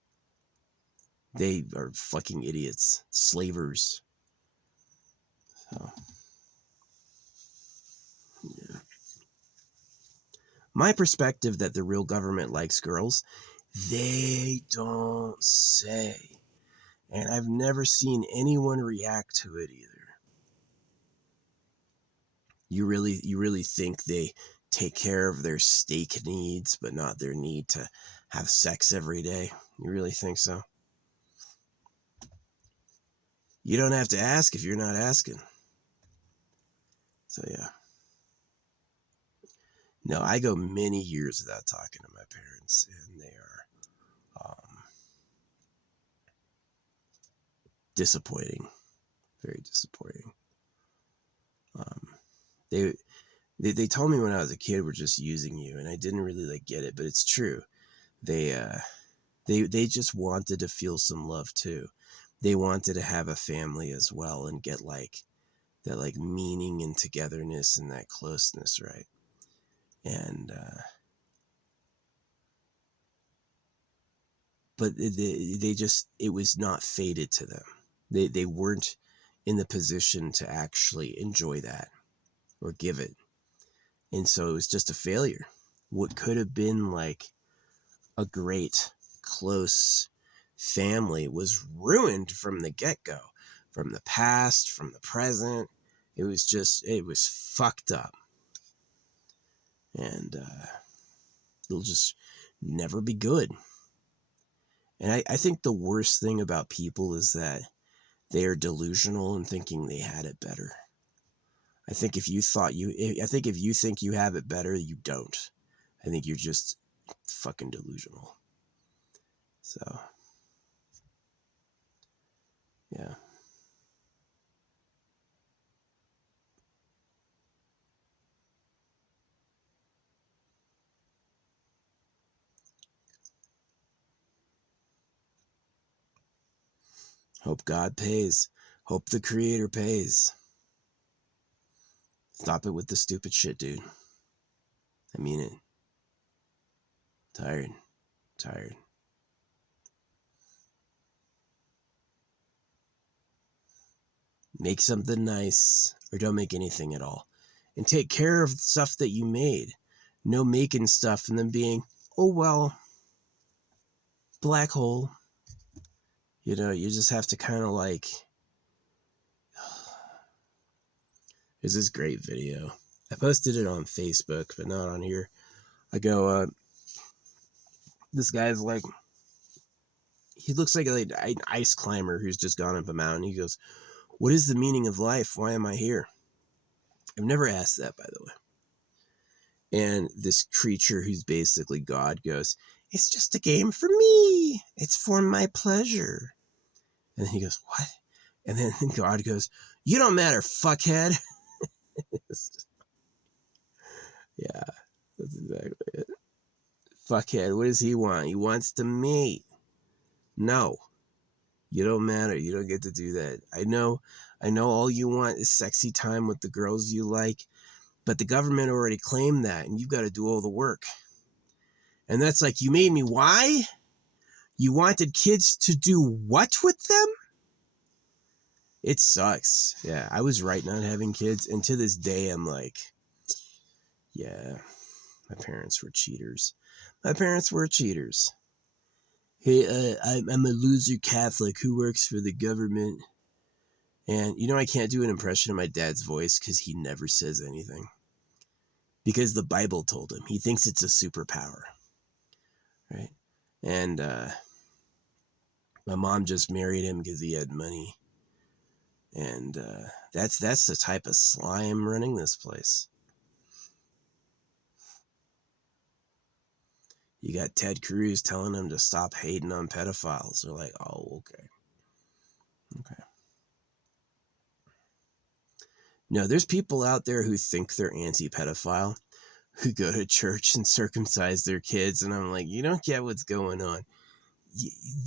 They are fucking idiots. Slavers. So, yeah. My perspective that the real government likes girls, they don't say. And I've never seen anyone react to it either. You really think they take care of their steak needs, but not their need to have sex every day? You really think so? You don't have to ask if you're not asking. So yeah. No, I go many years without talking to my parents, and they are disappointing, very disappointing. They told me when I was a kid, we're just using you, and I didn't really like get it, but it's true. They just wanted to feel some love too. They wanted to have a family as well and get like that like meaning and togetherness and that closeness, right? And but they just, it was not fated to them. They weren't in the position to actually enjoy that or give it. And so it was just a failure. What could have been like a great, close family was ruined from the get-go, from the past, from the present. It was fucked up. And it'll just never be good. And I think the worst thing about people is that they are delusional in thinking they had it better. I think if you think you have it better, you don't. I think you're just fucking delusional. So, yeah. Hope God pays. Hope the creator pays. Stop it with the stupid shit, dude. I mean it. Tired. Make something nice, or don't make anything at all. And take care of the stuff that you made. No making stuff and then being, oh well, black hole. You know, you just have to kind of like... There's this great video. I posted it on Facebook, but not on here. I go, this guy's like, he looks like an ice climber who's just gone up a mountain. He goes, what is the meaning of life? Why am I here? I've never asked that, by the way. And this creature who's basically God goes, It's just a game for me. It's for my pleasure. And then he goes, what? And then God goes, you don't matter, fuckhead. Yeah, that's exactly it. Fuckhead, what does he want? He wants to mate. No, you don't matter. You don't get to do that. I know all you want is sexy time with the girls you like, but the government already claimed that, and you've got to do all the work. And that's like, you made me why? You wanted kids to do what with them? It sucks. Yeah, I was right not having kids, and to this day, I'm like, yeah, my parents were cheaters. My parents were cheaters. Hey, I'm a loser Catholic who works for the government. And, I can't do an impression of my dad's voice because he never says anything. Because the Bible told him. He thinks it's a superpower. Right? And my mom just married him because he had money. And that's the type of slime running this place. You got Ted Cruz telling him to stop hating on pedophiles. They're like, oh, okay. No, there's people out there who think they're anti-pedophile, who go to church and circumcise their kids, and I'm like, you don't get what's going on.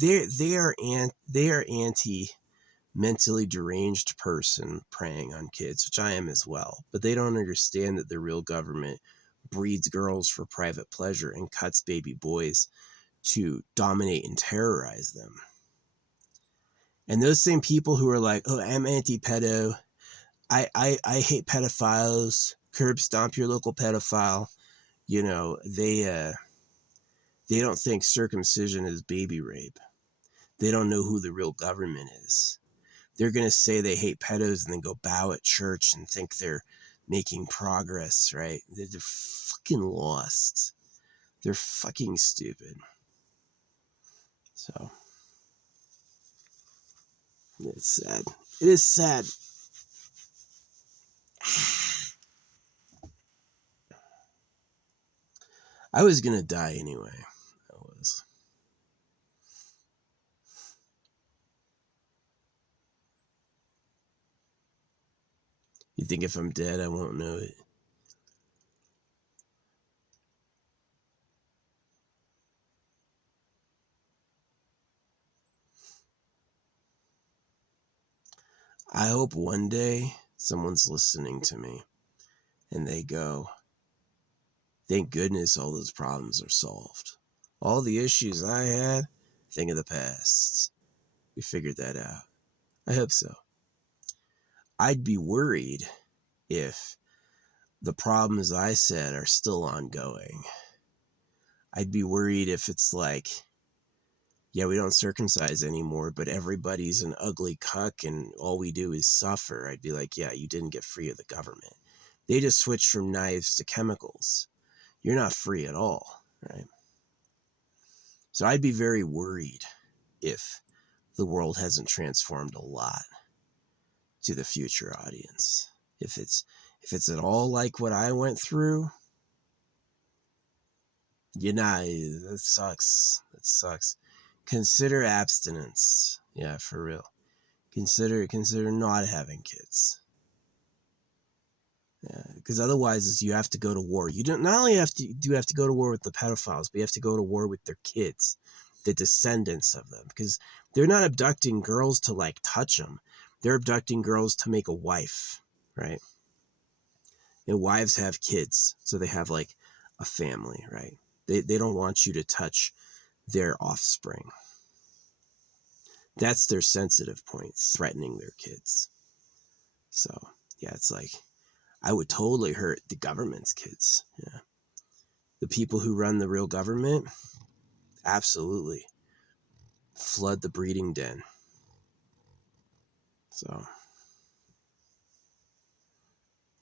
They are anti mentally deranged person preying on kids, which I am as well. But they don't understand that the real government breeds girls for private pleasure and cuts baby boys to dominate and terrorize them. And those same people who are like, oh, I'm anti-pedo, I hate pedophiles, curb stomp your local pedophile, they don't think circumcision is baby rape. They don't know who the real government is. They're going to say they hate pedos and then go bow at church and think they're making progress, right? They're fucking lost. They're fucking stupid. So, it's sad. It is sad. I was going to die anyway. I was. You think if I'm dead, I won't know it? I hope one day someone's listening to me and they go, thank goodness all those problems are solved. All the issues I had, thing of the past. We figured that out. I hope so. I'd be worried if the problems I said are still ongoing. I'd be worried if it's like, yeah, we don't circumcise anymore, but everybody's an ugly cuck and all we do is suffer. I'd be like, yeah, you didn't get free of the government. They just switched from knives to chemicals. You're not free at all, right? So I'd be very worried if the world hasn't transformed a lot to the future audience. If it's at all like what I went through, that sucks. That sucks. Consider abstinence. Yeah, for real. Consider not having kids. Yeah, because otherwise you have to go to war. You don't not only have to go to war with the pedophiles, but you have to go to war with their kids, the descendants of them, because they're not abducting girls to like touch them. They're abducting girls to make a wife, right? And wives have kids, so they have like a family, right? They don't want you to touch their offspring. That's their sensitive point, threatening their kids. So, yeah, it's like, I would totally hurt the government's kids. Yeah. The people who run the real government, absolutely. Flood the breeding den. So,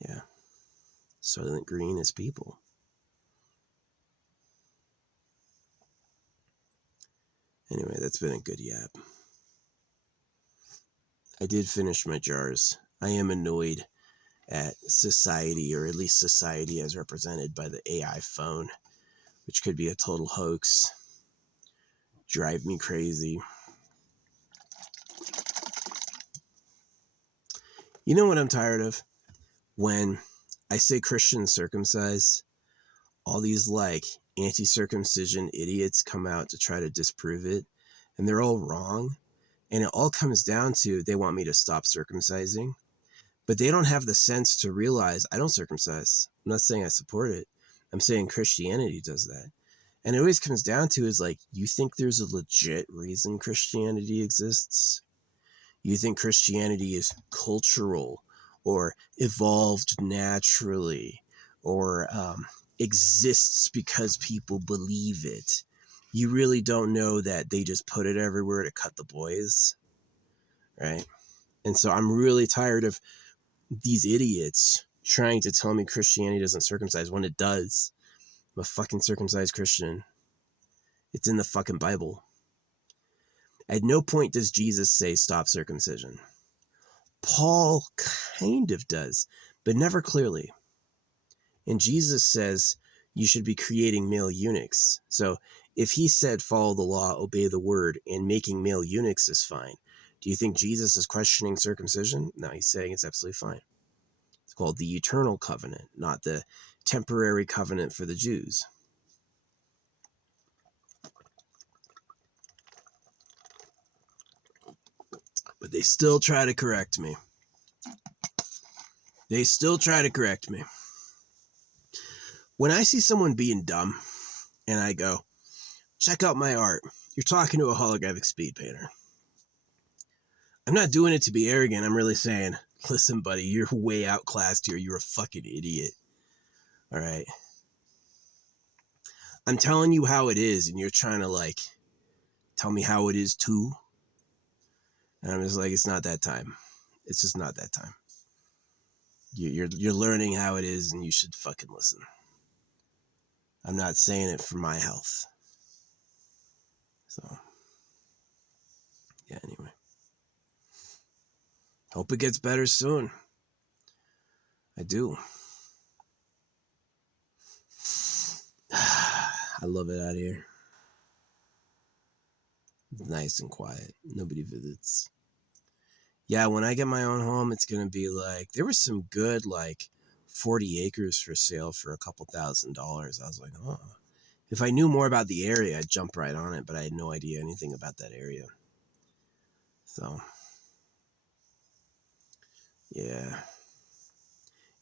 yeah. Soylent Green is people. Anyway, that's been a good yap. I did finish my jars. I am annoyed at society, or at least society as represented by the AI phone, which could be a total hoax. Drive me crazy. You know what I'm tired of? When I say Christians circumcise, all these like anti-circumcision idiots come out to try to disprove it, and they're all wrong. And it all comes down to they want me to stop circumcising, but they don't have the sense to realize I don't circumcise. I'm not saying I support it. I'm saying Christianity does that. And it always comes down to is like, you think there's a legit reason Christianity exists? You think Christianity is cultural or evolved naturally or exists because people believe it? You really don't know that they just put it everywhere to cut the boys, right? And so I'm really tired of these idiots trying to tell me Christianity doesn't circumcise when it does. I'm a fucking circumcised Christian. It's in the fucking Bible. At no point does Jesus say stop circumcision. Paul kind of does, but never clearly. And Jesus says you should be creating male eunuchs. So if he said follow the law, obey the word, and making male eunuchs is fine, do you think Jesus is questioning circumcision? No, he's saying it's absolutely fine. It's called the eternal covenant, not the temporary covenant for the Jews. But they still try to correct me. They still try to correct me. When I see someone being dumb and I go, check out my art, you're talking to a holographic speed painter. I'm not doing it to be arrogant. I'm really saying, listen, buddy, you're way outclassed here. You're a fucking idiot. All right. I'm telling you how it is, and you're trying to like tell me how it is too. And I'm just like, it's not that time. It's just not that time. You're learning how it is, and you should fucking listen. I'm not saying it for my health. So, yeah, anyway. Hope it gets better soon. I do. I love it out here. It's nice and quiet. Nobody visits. Yeah, when I get my own home, it's going to be like, there was some good, like, 40 acres for sale for a couple $1,000s. I was like, oh. If I knew more about the area, I'd jump right on it, but I had no idea anything about that area. So, yeah.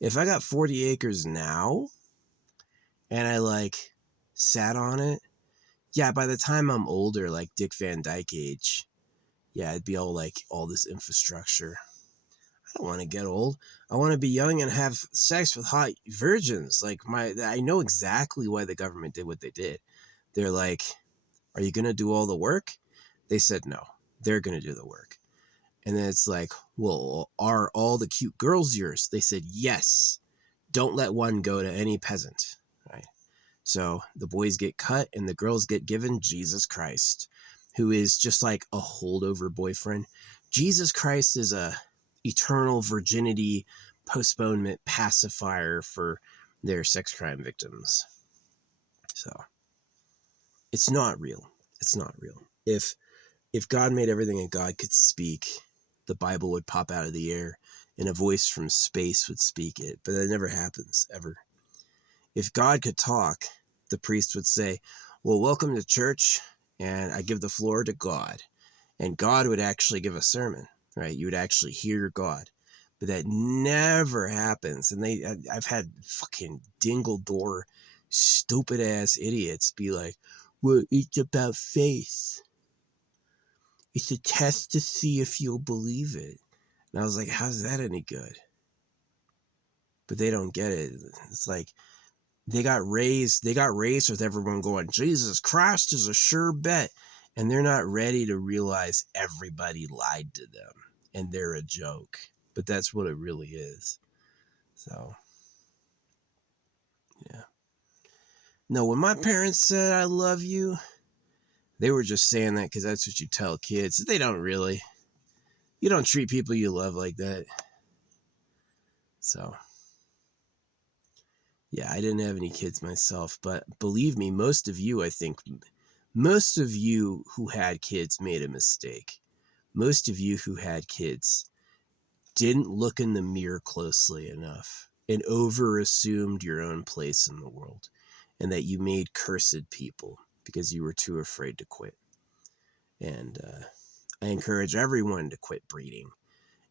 If I got 40 acres now, and I, like, sat on it, yeah, by the time I'm older, like Dick Van Dyke age, yeah, it'd be all, like, all this infrastructure. I don't want to get old. I want to be young and have sex with hot virgins. Like I know exactly why the government did what they did. They're like, are you going to do all the work? They said, no, they're going to do the work. And then it's like, well, are all the cute girls yours? They said, yes. Don't let one go to any peasant. Right. So the boys get cut and the girls get given Jesus Christ, who is just like a holdover boyfriend. Jesus Christ is a eternal virginity postponement pacifier for their sex crime victims. So it's not real. It's not real. If God made everything and God could speak, the Bible would pop out of the air and a voice from space would speak it. But that never happens, ever. If God could talk, the priest would say, well, welcome to church, and I give the floor to God. And God would actually give a sermon, right? You would actually hear God. But that never happens. And I've had fucking dingle door, stupid ass idiots be like, well, it's about faith. It's a test to see if you'll believe it. And I was like, how's that any good? But they don't get it. It's like they got raised with everyone going, Jesus Christ is a sure bet. And they're not ready to realize everybody lied to them and they're a joke. But that's what it really is. So, yeah. No, when my parents said I love you, they were just saying that because that's what you tell kids. They don't really. You don't treat people you love like that. So, yeah, I didn't have any kids myself. But believe me, most of you, I think, Most of you who had kids made a mistake. Most of you who had kids didn't look in the mirror closely enough and over assumed your own place in the world, and that you made cursed people because you were too afraid to quit. And I encourage everyone to quit breeding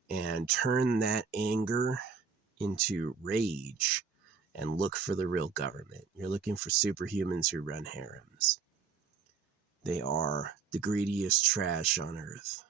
and turn that anger into rage and look for the real government. You're looking for superhumans who run harems. They are the greediest trash on earth.